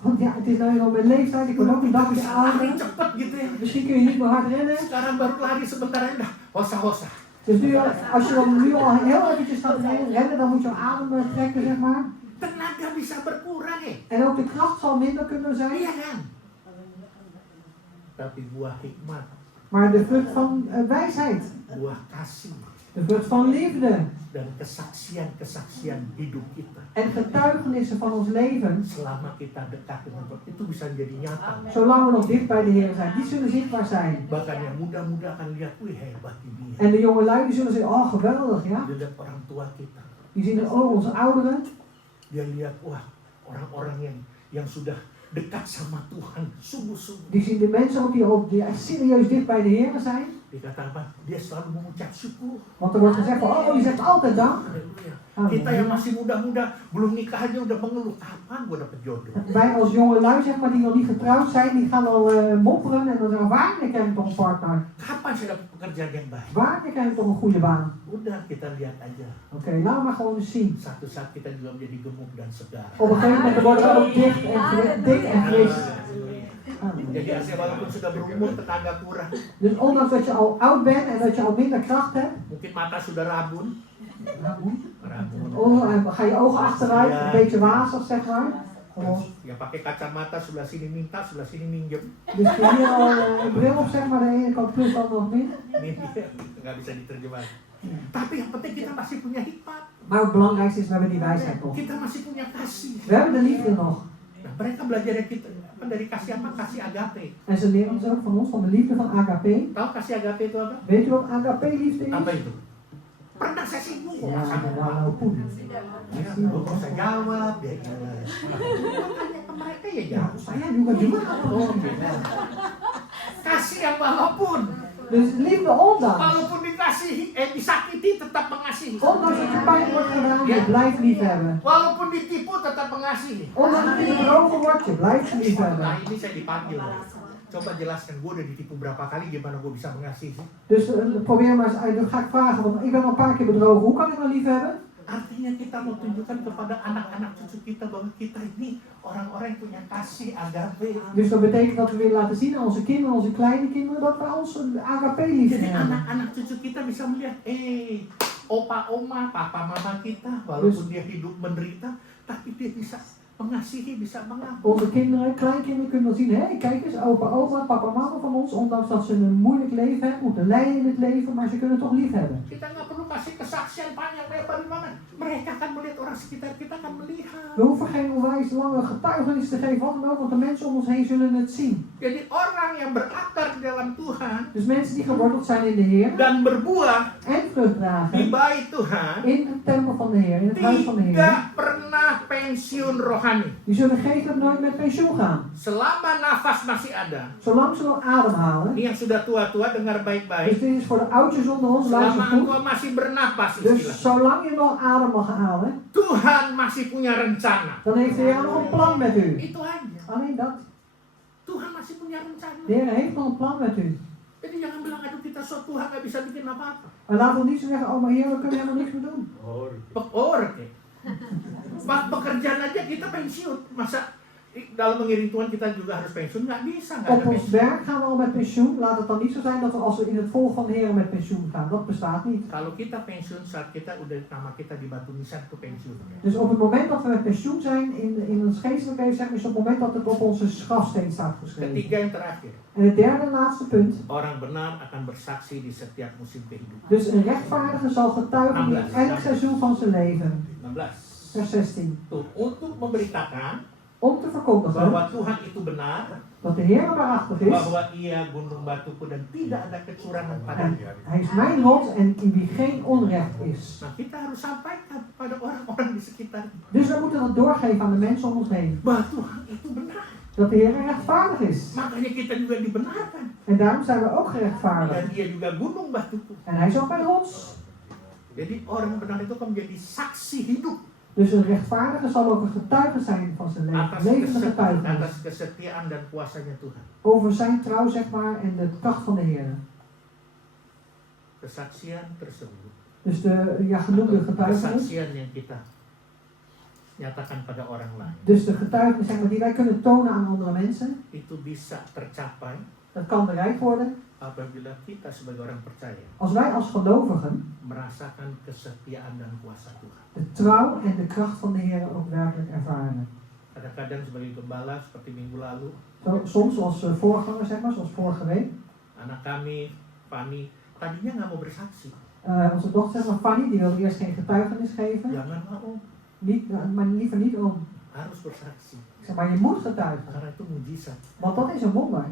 Want ja, het is nou eenmaal mijn leeftijd, ik word ook een dagje lari ouder. cepet gitu ya. Misschien kun je niet meer hard rennen. Sekarang baru lari sebentar aja dah, hosa-hosa. Dus nu, als je dan nu al heel eventjes gaat rennen, dan moet je adem trekken, zeg maar. Tenaga bisa berkurang ya. En ook de kracht zal minder kunnen zijn. Iya kan? Tapi buah hikmat, Maar de vrucht van wijsheid, buah kasih, de vrucht van liefde dan kesaksian-kesaksian hidup kita en getuigenissen van ons leven, selama kita dekat dengan Tuhan itu bisa menjadi nyata. zolang we nog dicht bij de Heer zijn, die zullen zichtbaar zijn. Bahkan yang muda-muda akan lihat, wih hebat ini. En de jonge lui die zullen zeggen, oh geweldig, ja. Dia lihat orang tua kita, Die zien, oh onze ouderen, dia lihat wah orang-orang yang sudah dekat sama Tuhan sungguh-sungguh. die zien de mensen ook die echt serieus dicht bij de Heer zijn. Dikatakan apa? Dia selalu mengucap syukur. Want er wordt gezegd, van, oh die zegt altijd dank. Haleluya. Kita yang masih muda-muda, belum nikah aja udah mengeluh, kapan gua dapet jodoh? Wij als jonge lui, zeg maar, die nog niet getrouwd zijn, die gaan al mopperen en dan zeggen, wanneer krijg ik toch een partner? Kapan saya dapat pekerjaan yang baik? Wanneer krijg ik toch een goede baan? Udah kita lihat aja. Oké, laten we maar gewoon eens zien. Satu saat kita juga menjadi gemuk dan segar. Op een gegeven moment worden we ook dik en fris. Jadi asal walaupun sudah berumur tenaga kurang, Dus ondanks dat je al oud bent en dat je al minder kracht hebt, mungkin mata sudah rabun. oh, en ga je ogen achteruit, een beetje wazig zeg maar. Oh. Ya pakai kacamata sebelah sini minta, sebelah sini minjem. Dus je hier al een bril op zeg maar, de ene kant plus dan nog min. Ini nggak bisa diterjemahkan. Tapi yang penting kita masih punya hikmat. Maar het belangrijkste is, we hebben die wijsheid nog. Kita masih punya kasih. We hebben de liefde nog. Nah, mereka belajar dari kita dari kasih apa? Kasih agape. En ze leren ons ook van ons, van de liefde van agape. Tahu kasih agape itu apa? Weet je wat agape liefde is? Apa itu? Pernah saya singgung kok. Ja, nou, poen. Ya, kok saya jawab dia jelas. Tanya ke mereka ya Ja, jawab. saya juga gimana? Oh, gitu. Kasih yang walaupun Dus liefde ondanks. walaupun disakiti tetap mengasihi. mengasihi. Ondanks dat je pijn wordt gedaan, je blijft liefhebben. Walaupun ditipu tetap mengasihi. Ondanks dat je bedrogen wordt, je blijft Nah liefhebben. ini saya dipanggil. Coba jelaskan, gue udah ditipu berapa kali, gimana gue bisa mengasihi sih? Dus probeer maar eens uit. Dan ga ik vragen, want ik ben al een paar keer bedrogen. Hoe kan ik nou liefhebben? Artinya kita mau tunjukkan kepada anak-anak cucu kita bahwa kita ini orang-orang yang punya kasih agape. Dus dat betekent dat we willen laten zien aan onze kinderen, onze kleine kinderen, dat wij ons agape lief Jadi hebben. anak-anak cucu kita bisa melihat, opa oma, papa mama kita, walaupun dia hidup menderita, tapi dia bisa mengasihi, bisa mengampuni. Onze kinderen, kleinkinderen kunnen dan zien, hé, kijk eens, opa, oma, papa, mama van ons, ondanks dat ze een moeilijk leven hebben, moeten lijden in het leven, maar ze kunnen toch lief hebben. Kita nggak perlu kasih kesaksian panjang lebar di mana. Mereka akan melihat, orang sekitar kita akan melihat. We hoeven geen onwijs lange getuigenis te geven, wat dan ook, want de mensen om ons heen zullen het zien. Jadi orang yang berakar di dalam Tuhan Dus mensen die geworteld zijn in de Heer dan berbuah en vrucht di dragen bait Tuhan in de tempel van de Heer, in het huis van de Heer, tidak pernah pensiun rohani. die zullen geestelijk nooit met pensioen gaan. Selama nafas masih ada. Zolang ze nog ademhalen. Ini yang sudah tua-tua dengar Dus baik-baik. dit is voor de oudjes onder ons, luister Selama goed. engkau masih bernapas Dus istilah. zolang je nog adem mag halen, Tuhan masih punya rencana. dan heeft de Heer nog een plan met u. Itu aja. Alleen dat. Tuhan masih punya rencana. De Heer heeft nog een plan met u. Jadi jangan bilang aduh kita so Tuhan nggak bisa bikin apa-apa. En laten we niet zo zeggen, oh maar Heer, we kunnen helemaal niks meer doen. Pekerjaan aja kita pensiun. Masa dalam mengiring Tuhan kita juga harus pensiun? Nggak bisa, nggak ada Op ons pensiun. werk gaan we al met pensioen. Laat het dan niet zo zijn dat we als we in het volgen van de Heer met pensioen gaan. Dat bestaat niet. Kalau kita pensiun saat kita udah nama kita di batu nisan itu pensiun. Dus op het moment dat we met pensioen zijn in ons geestelijk leven, zeg maar, is op het moment dat het op onze grafsteen staat geschreven. Ketiga yang terakhir, En het derde en laatste punt. orang benar akan bersaksi di setiap musim kehidupan. Dus een rechtvaardige zal getuigen in elk seizoen van zijn leven. 16. Vers 16. Tuh, untuk memberitakan Om te verkondigen bahwa Tuhan itu benar, dat de Heer waarachtig is. bahwa Ia gunung batuku dan tidak ada kecurangan En padanya. hij is mijn rots en in wie geen onrecht is. Nah, kita harus sampaikan kepada orang-orang di sekitar Dus we moeten dat doorgeven aan de mensen om ons heen. bahwa Tuhan itu benar. Dat de Heer rechtvaardig is. Makanya kita juga dibenarkan. En daarom zijn we ook Dan gerechtvaardigd. Ia juga gunung batuku. En hij is ook mijn rots. Jadi orang benar itu kan menjadi saksi hidup Dus een rechtvaardige zal ook een getuige zijn van zijn leven. atas, Levende getuigenis. atas kesetiaan dan kuasanya Tuhan. Over zijn trouw, zeg maar, en de kracht van de Heer. Kesaksian tersebut, Dus de genoemde getuigenis. kesaksian yang kita nyatakan pada orang lain, Dus de getuigenis, zeg maar, die wij kunnen tonen aan andere mensen. itu bisa tercapai Dat kan bereikt worden apabila kita sebagai orang percaya als wij als gelovigen merasakan kesetiaan dan kuasa Tuhan. de trouw en de kracht van de Heer ook werkelijk ervaren. Kadang-kadang sebagai gembala seperti minggu lalu, Soms zoals voorganger, zeg maar, zoals vorige week. anak kami, Fani, tadinya nggak mau bersaksi. Onze dochter, zeg maar, Fanny, die wilde eerst geen getuigenis geven. Jangan mau, Niet, maar liever niet om. harus bersaksi. Ik zeg, maar je moet getuigen. Karena itu mujizat. Want dat is een wonder.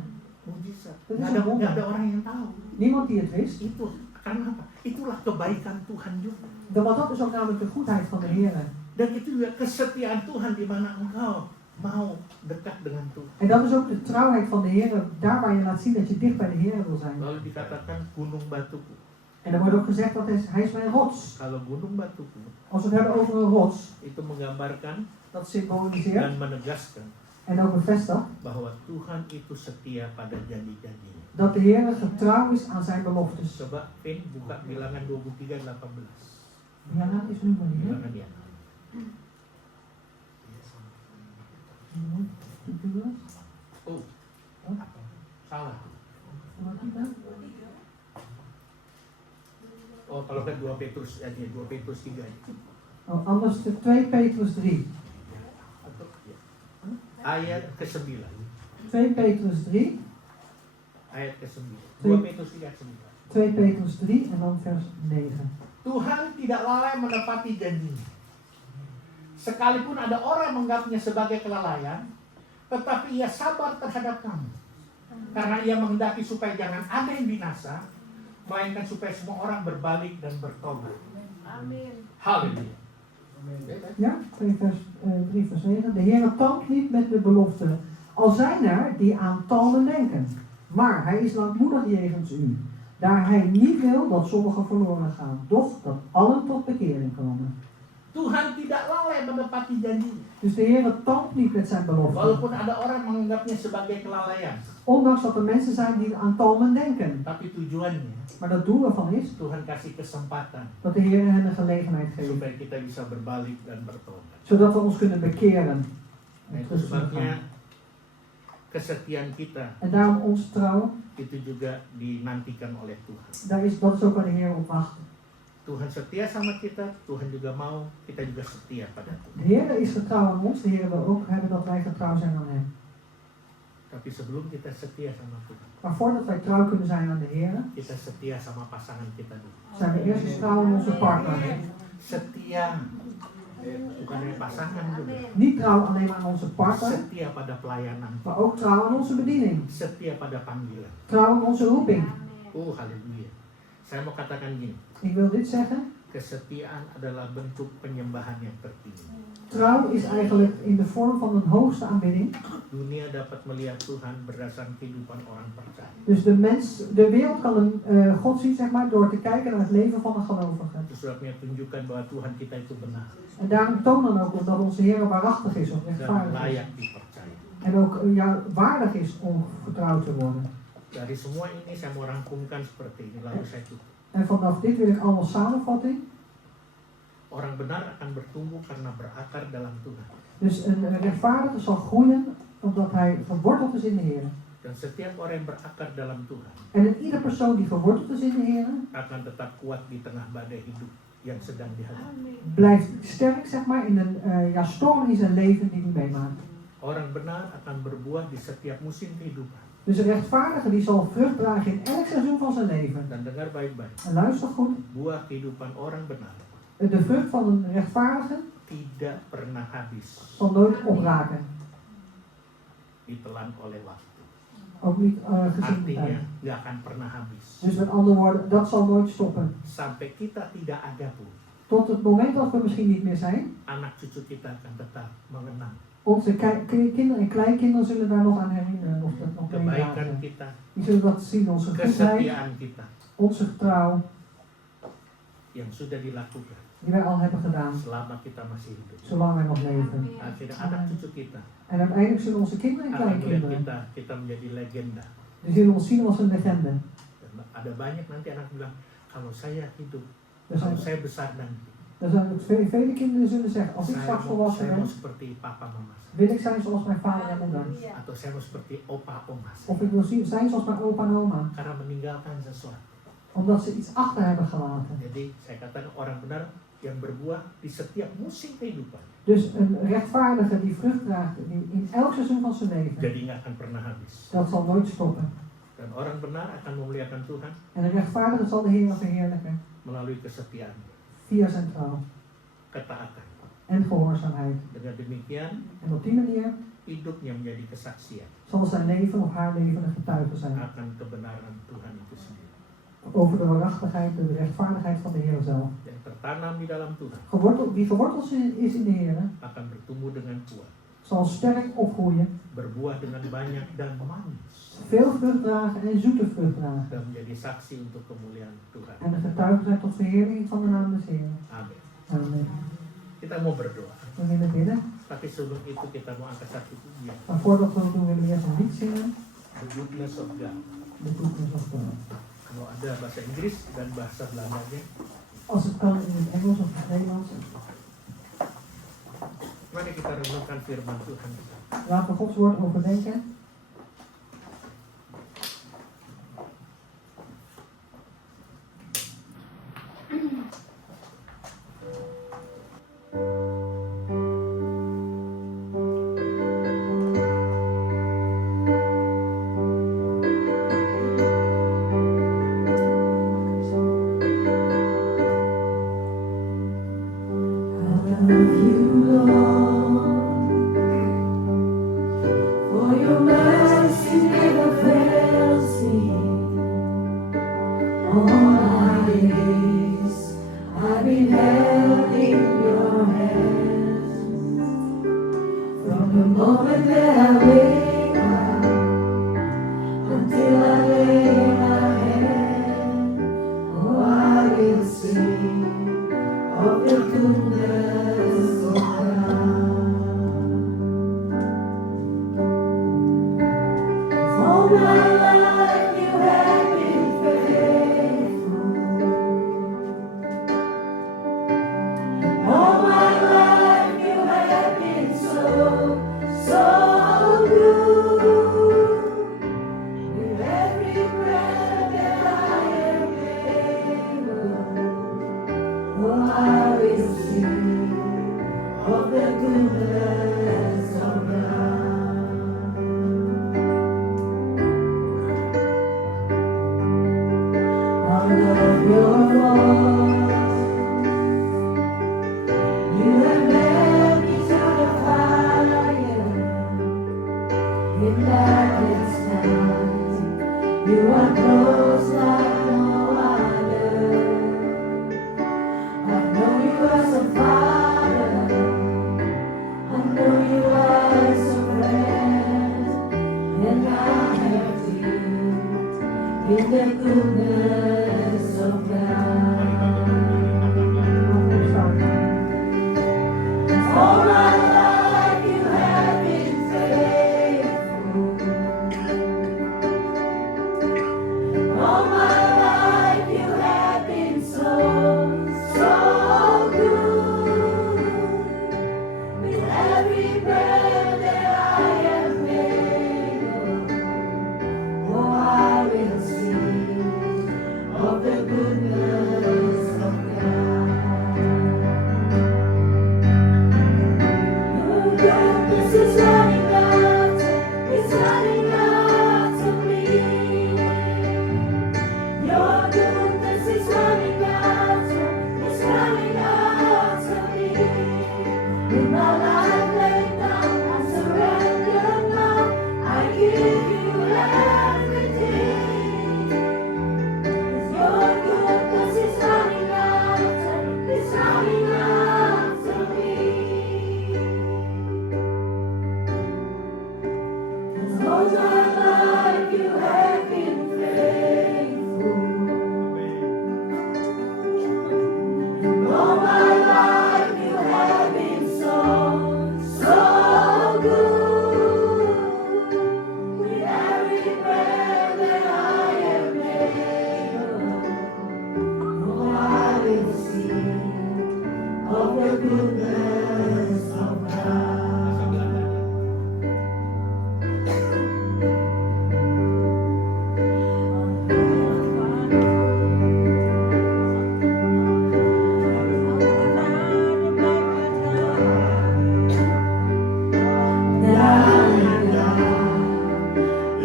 Mujizat. Dat is Nggak een ada wonder. orang yang tahu. Niemand die het wist. Itu karena apa? Itulah kebaikan Tuhan juga. Want dat is ook namelijk de goedheid van de Heer. Dan itu juga kesetiaan Tuhan di mana engkau mau dekat dengan Tuhan. En dat is ook de trouwheid van de Heer. Daar waar je laat zien dat je dicht bij de Heer wil zijn. Lalu dikatakan gunung batuku. En er wordt ook gezegd dat hij is mijn rots. Kalau gunung batuku Als we het hebben over een rots, itu menggambarkan dat symboliseert dan menegaskan en ook bevestigt bahwa Tuhan itu setia pada janji-janjinya. dat de Heer getrouw is aan zijn beloftes. Coba Vin buka Bilangan 23:18. Bilangan is nu maar hier. Bilangan ya. Oh, salah. Oh, kalau kan 2 Petrus aja, 2 Petrus 3 aja. Oh, anders 2 Petrus 3. Atau, ya. Ayat ke-9. 2 Petrus 3. Ayat ke-9. 2 Petrus 3 ayat 9. 2 Petrus 3 en dan vers 9. Tuhan tidak lalai menepati janjinya. Sekalipun ada orang menganggapnya sebagai kelalaian, tetapi ia sabar terhadap kamu. Karena ia menghendaki supaya jangan ada yang binasa, melainkan supaya semua orang berbalik dan bertobat. Amin. Halleluja. Ja, 3 vers 9. De Heer toont niet met de belofte, al zijn er die aan talmen denken. Maar hij is langmoedig jegens u, Daar hij niet wil dat sommigen verloren gaan, doch dat allen tot bekering komen. Tuhan tidak lalai menepati janjinya. Dus de Heer toont niet met zijn belofte. Walaupun ada orang menganggapnya sebagai kelalaian. Ondanks dat er mensen zijn die aan talmen denken. Tapi tujuannya, Maar dat doel ervan is Tuhan kasih kesempatan dat de Heer hen een gelegenheid geeft. supaya kita bisa berbalik dan bertobat. Zodat we ons kunnen bekeren. Nah, En itu terug zullen sebabnya gaan. kesetiaan kita En daarom onze trouw, itu juga dinantikan oleh Tuhan. dat is ook waar de Heer op wacht. Tuhan setia sama kita, Tuhan juga mau kita juga setia pada Tuhan. De Heer is getrouw aan ons, de Heer wil ook hebben dat wij getrouw zijn aan hem. Tapi sebelum kita setia sama Tuhan, Maar voordat wij trouw kunnen zijn aan de Heer, kita setia sama pasangan kita dulu. zijn we eerst eens trouw aan onze partner. Setia, bukan hanya pasangan juga. Niet trouw alleen maar aan onze partner, Setia pada pelayanan, maar ook trouw aan onze bediening. setia pada panggilan. Trouw aan onze roeping. Oh, haleluya. Saya mau katakan gini, Ik wil dit zeggen. kesetiaan adalah bentuk penyembahan yang tertinggi. Trouw is eigenlijk in de vorm van een hoogste aanbidding. Dunia dapat melihat Tuhan berdasarkan kehidupan orang percaya. Dus de wereld kan een God zien, zeg maar, door te kijken naar het leven van een gelovige. Itu sebabnya tunjukkan bahwa Tuhan kita itu benar En daarom toon dan ook dat onze Heer waarachtig is of dan rechtvaardig is. layak dipercaya. En ook waardig is om vertrouwd te worden. Dari semua ini saya mau rangkumkan seperti ini, lalu saya tutup. En vanaf dit wil ik allemaal samenvatting. Orang benar akan bertumbuh karena berakar dalam Tuhan. Dus een rechtvaardige zal groeien omdat hij geworteld is in de Heer. Dan setiap orang yang berakar dalam Tuhan En in ieder persoon die geworteld is in de Heer, akan tetap kuat di tengah badai hidup yang sedang dihadapi. blijft sterk, zeg maar, in een storm in zijn leven die hij meemaakt. Orang benar akan berbuah di setiap musim kehidupan. Dus een rechtvaardige die zal vrucht dragen in elk seizoen van zijn leven. Dan dengar baik-baik, En luister goed, buah kehidupan orang benar de vrucht van een rechtvaardige tidak pernah habis, zal nooit opraken. ditelan oleh waktu. Ook niet gezien Artinya tijd. nggak akan pernah habis. Dus met andere woorden, dat zal nooit stoppen. Sampai kita tidak ada pun, Tot het moment dat we misschien niet meer zijn, anak cucu kita akan tetap mengenang onze kinderen en kleinkinderen zullen daar nog aan herinneren. Of dat nog kebaikan meedragen. kita, Die zullen dat zien, onze goedheid, kesetiaan kita onze trouw, yang sudah dilakukan die wij al hebben gedaan, selama kita masih hidup. zolang wij nog leven. Akhirnya anak cucu kita En uiteindelijk zullen onze kinderen en akan melihat kleinkinderen, kita menjadi legenda. die zullen ons zien als een legende. Dan ada banyak nanti anak bilang, kalau saya hidup, Er kalau zijn, saya besar nanti, er zijn ook vele kinderen zullen zeggen, als ik straks volwassen saya mau ben, seperti papa mama saya, wil ik zijn zoals mijn vader en moeder. atau saya mau seperti opa oma saya, Of ik wil zijn zoals mijn opa en oma. karena meninggalkan sesuatu. Omdat ze iets achter hebben gelaten. Jadi saya katakan orang benar yang berbuah di setiap musim kehidupan, Dus een rechtvaardige die vrucht draagt die in elk seizoen van zijn leven, jadi nggak akan pernah habis. dat zal nooit stoppen. Dan orang benar akan memuliakan Tuhan En een rechtvaardige zal de Heer verheerlijken melalui kesetiaan, via zijn trouw ketaatan. en gehoorzaamheid. Dengan demikian, En op die manier hidupnya menjadi kesaksian zal zijn leven of haar leven een getuige zijn akan kebenaran Tuhan itu sendiri. over de waarachtigheid, de rechtvaardigheid van de Heer zelf. Yang tertanam di dalam Tuhan Wie geworteld is in de Heer, akan bertumbuh dengan kuat, zal sterk opgroeien, berbuah dengan banyak dan manis, veel vrucht dragen en zoete vrucht dragen. dan menjadi saksi untuk kemuliaan Tuhan. En een getuige zijn tot verheerlijking van de naam des Heer. Amin. Amen. Kita mau berdoa, We willen bidden. tapi sebelum itu kita mau angkat satu pujian, Maar voordat we dat doen, willen we eerst een lied zingen. The Goodness of God. De goedness of God. Kalau ada bahasa Inggris dan bahasa Belandanya, Als het kan in het Engels of het Nederlands. mari kita renungkan firman Tuhan. Laten we Gods woord overdenken. Until I lay my head Oh, I will sing of the goodness of God. I love your voice. You have led me to the fire in darkest night. You are close like no other. I know you as a father. I know you as a friend. And I have lived in the goodness of God. All my life you have been faithful. All my life you have been so, so good. With every breath that I am able, oh, I will sing of the goodness of God. Your goodness is running after, it's running after me. Your goodness is running after, it's running after me. With my life laid down, I surrender now. I give you everything. 'Cause your goodness is running after, it's running after me. 'Cause all my life you have been faithful. All my life you have been so, so good. With every breath that I am able, oh, I will sing of the goodness of God.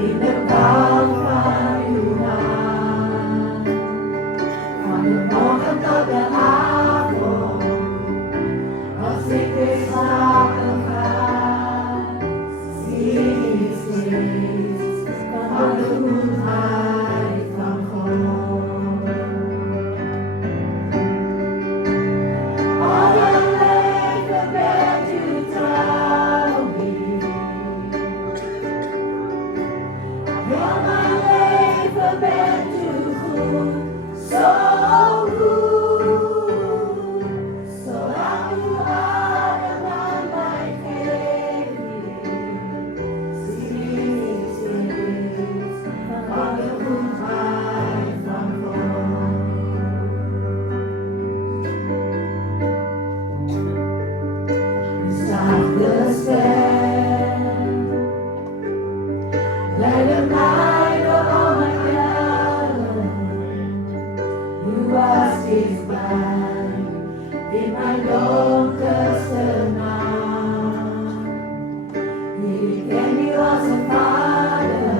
In the power you have, from the moment of the hour of secret sacrifice, ceases from the good high from home. All your labor bear to tell me. You're my labor bed to food, so good. So happy you are and I'm like ceases from the good high from home. Beside the stand, let the night of all my garden, you are still mine in my darkest night. He became you as a father,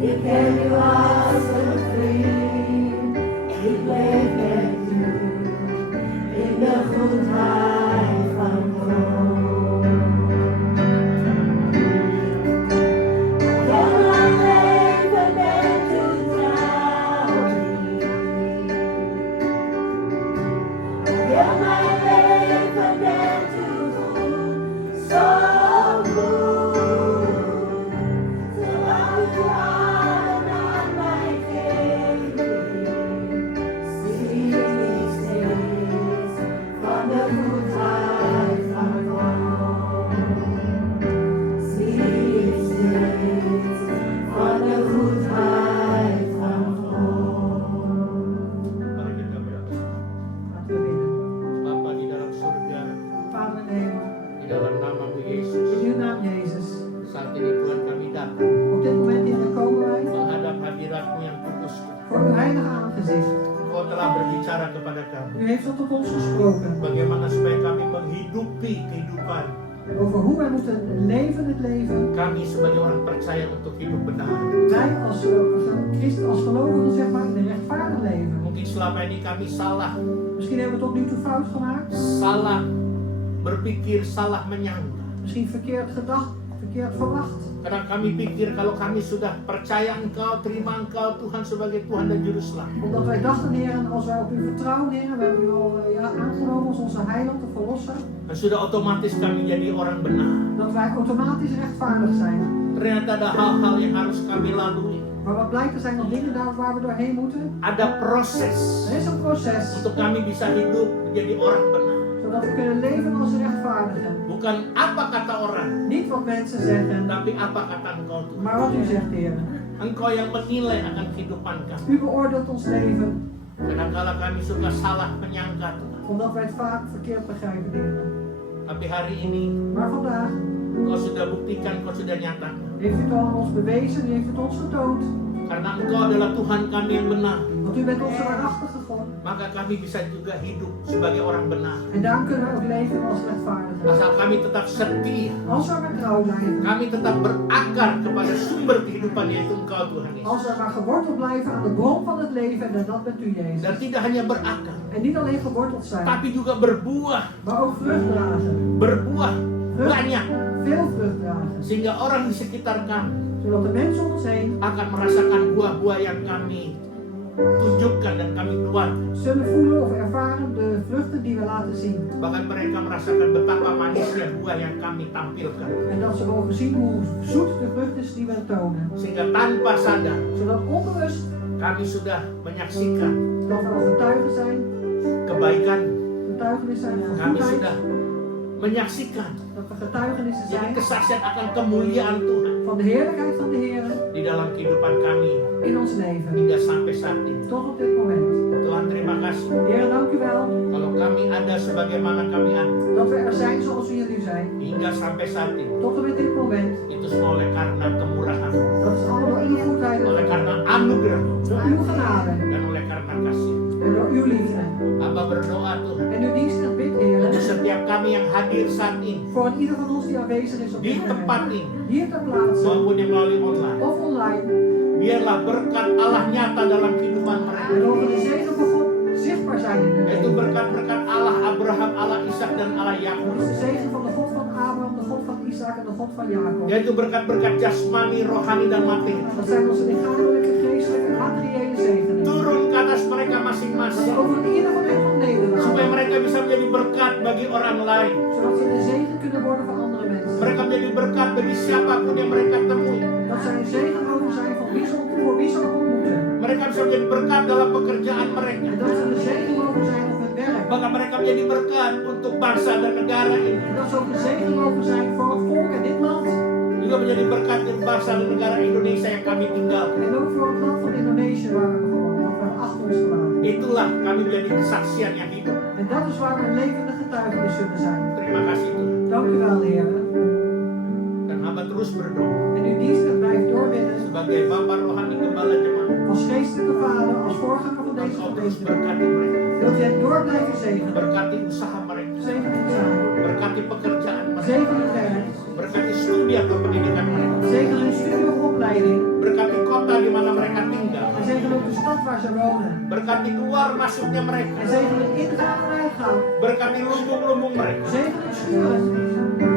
he came you as a friend, he played you in the good high from home. You're my labor bed to tell me. You're my labor bed to food, so good. So long you are and I'm like ceases from the good high from home. Ceases from the good high from home. Mari kita berdoa. Laten we bidden. Bapa U heeft dat tot ons gesproken. Bagaimana supaya kami menghidupi kehidupan Over hoe wij moeten leven het leven. kami sebagai orang percaya untuk hidup benar. Wij als christen, als gelovigen zeg maar, in een rechtvaardig leven. Mungkin selama ini kami salah, Misschien hebben we tot nu toe fout gemaakt. salah berpikir, salah menyangka. Misschien verkeerd gedacht, verkeerd verwacht. Kadang kami pikir kalau kami sudah percaya Engkau, terima Engkau Tuhan sebagai Tuhan dan Juru Selamat. Omdat wij dachten, Heer, als wij op u vertrouwen, Heer, we hebben u al aangenomen als onze heiland, de verlosser, Dan sudah otomatis kami jadi orang benar. dat wij automatisch rechtvaardig zijn. Ternyata ada hal-hal yang harus kami lalui. Maar wat blijkt, er zijn nog dingen daar waar we doorheen moeten. Ada proses Er is een proces, untuk kami bisa hidup menjadi orang benar. zodat we kunnen leven als rechtvaardigen. Bukan apa kata orang, Niet wat mensen zeggen, tapi apa kata Engkau Tuhan. maar wat u zegt, Heer. Engkau yang menilai akan kehidupan kami. U beoordeelt ons leven, Kadang-kala kami suka salah menyangka Tuhan. omdat wij het vaak verkeerd begrijpen, Heer. Tapi hari ini Maar vandaag Engkau sudah buktikan, Engkau sudah nyatakan. heeft u het al aan ons bewezen, u heeft het ons getoond. Karena Engkau adalah Tuhan kami yang benar, Want u bent onze waarachtige God. maka kami bisa juga hidup sebagai orang benar. En daarom kunnen we ook leven als rechtvaardigen. Asal kami tetap setia, Als we maar trouw blijven. kami tetap berakar kepada sumber kehidupan yaitu Engkau Tuhan Yesus. Als we maar geworteld blijven aan de bron van het leven en dat bent u Jezus. Dan tidak hanya berakar, En niet alleen geworteld zijn, tapi juga berbuah, maar ook vrucht dragen. berbuah banyak, Veel vrucht dragen. sehingga orang di sekitar kami Zodat de mensen om ons heen akan merasakan buah-buah yang kami tunjukkan dan kami keluarkan. zullen voelen of ervaren de vruchten die we laten zien. Bahkan mereka merasakan betapa manisnya buah yang kami tampilkan. En dat ze mogen zien hoe zoet de vrucht is die we tonen. Sehingga tanpa sadar Zodat onbewust kami sudah menyaksikan dat we al getuigen zijn, kebaikan, getuigenis zijn van kami goedheid, sudah menyaksikan dat we getuigenissen jadi zijn kesaksian akan kemuliaan Tuhan van de heerlijkheid van de Heer di dalam kehidupan kami in ons leven. hingga sampai saat ini. Tot op dit moment. Tuhan terima kasih Heer, dank u wel kalau kami ada sebagaimana kami ada dat we er zijn zoals u jullie zijn. hingga sampai saat ini. Tot en met dit moment. Itu semua oleh karena kemurahan, Dat is allemaal door uw goedheid, oleh karena anugerah door uw genade dan oleh karena kasih. en door uw liefde. Hamba berdoa Tuhan En uw dienst en bid, Heer, untuk setiap kami yang hadir saat ini voor ieder van ons die aanwezig is op di dit tempat moment. ini Hier ter plaatse maupun yang melalui online. of online. Biarlah berkat Allah nyata dalam kehidupan mereka. En mogen de zegen van God zichtbaar zijn in hun Yaitu leven. berkat-berkat Allah Abraham, Allah Ishak dan Allah Dat Yakub. is de zegen van de God van Abraham, de God van Isaac en de God van Jacob. Yaitu berkat-berkat jasmani, rohani dan materi. Dat zijn onze lichamelijke, geestelijke en materiële zegeningen. Turun ke atas mereka Dat masing-masing. we over ieder van hen van Nederland. Supaya mereka bisa menjadi berkat bagi orang lain. Zodat ze een zegen kunnen worden voor andere mensen. Mereka menjadi berkat bagi siapapun yang mereka temui. Dat zij een zegen mogen zijn voor wie ze ook ontmoeten. Mereka bisa menjadi berkat dalam pekerjaan En mereka. dat ze een zegen mogen zijn op hun werk. Bahkan mereka menjadi berkat untuk bangsa dan negara ini. En dat ze ook een zegen mogen zijn voor het volk in dit land. Juga menjadi berkat untuk bangsa dan negara Indonesia yang kami tinggalkan. En ook voor het land van Indonesië waar we gewoon wat we achter ons gelaten. Itulah kami menjadi kesaksian yang hidup. En dat is waar we een levende getuigenis zullen zijn. Terima kasih Tuhan. Dank u wel, Heer. Dan hamba terus berdoa En uw dienst blijft doorbinnen. sebagai Bapak Rohani Gembala Jemaat. Als geestelijke vader, als voorganger van deze Engkau terus gemeente. berkati mereka. Wilt u hen door blijven zegenen? Berkati usaha mereka. Zegen hun zaken. Berkati pekerjaan mereka. Zegen hun werk. Berkati studi atau pendidikan mereka. Zegen hun studie of opleiding. Berkati kota di mana mereka tinggal. En zegen ook de stad waar ze wonen. Berkati keluar masuknya mereka. En zegen hun ingaan en uitgaan. Berkati lumbung-lumbung mereka. Zegen hun schuren.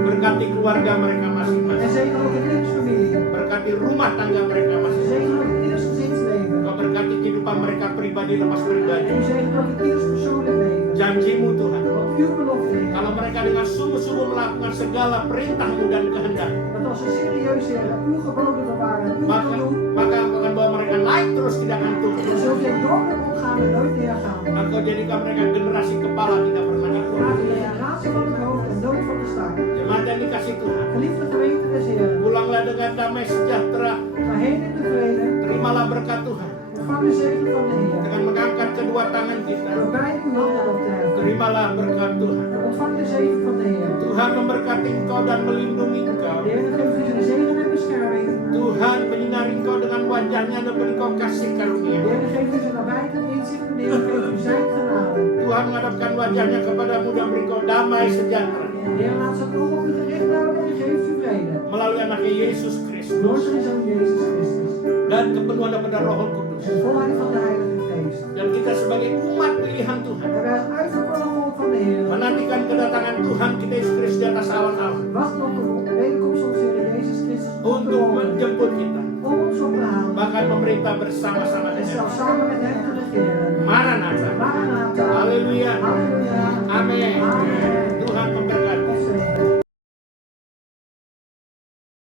Berkati keluarga mereka En masing-masing. zegen ook in ieders familie. Berkati rumah tangga mereka masing-masing. Zegen ook in ieders gezinsleven. Kau berkati kehidupan mereka pribadi lepas pribadi. En zegen ook in ieders persoonlijk leven. Janjimu Tuhan. Want uw belofte, Heer, Kalau mereka dengan sungguh-sungguh melakukan segala perintahmu dan kehendak, dat als ze serieus, Heer, uw geboden bewaren, uw maka wil doen, maka engkau akan bawa mereka naik terus tidak akan turun. dan zult u door kunnen opgaan en nooit neergaan. Engkau jadikan mereka generasi kepala tidak pernah ikut. Maak de generatie van het hoofd en nooit van de staart. Jemaat yang dikasih Tuhan, Geliefde gemeente des Heeren, pulanglah dengan damai sejahtera. ga heen in de vrede, Terimalah berkat Tuhan ontvang de zegen van de Heer. dengan mengangkat kedua tangan kita. Door beide uw handen op te heffen. Terimalah berkat Tuhan. Ontvang de zegen van de Heer. Tuhan memberkati engkau dan melindungi engkau. De Heer geeft u zijn zegen en bescherming. Tuhan menyinari engkau dengan wajahnya dan beri kau kasih De karunia. Heer geeft u zijn nabijheid en inzicht en de Heer geeft u zijn genade. Tuhan menghadapkan wajahnya kepadamu dan beri kau damai sejahtera. De Heer laat zijn ogen op u gericht houden en geeft u vrede. Melalui anaknya Yesus Door Kristus. zijn Zoon Jezus Christus. Dan kepenuhan daripada Roh Kudus. En volheid van de Heilige Geest. Dan kita sebagai umat pilihan Tuhan. En wij als uitverkoren volk van de Heer Menantikan kedatangan Tuhan kita Yesus Kristus di atas awan-awan. wachten op de wederkomst van onze Heer Jezus Christus op de Untuk wolken. menjemput kita. Om ons op te halen. Bahkan memerintah bersama-sama En dengan zelfs samen met hem te regeren. Maranatha. Maranatha. Haleluya. Halleluja.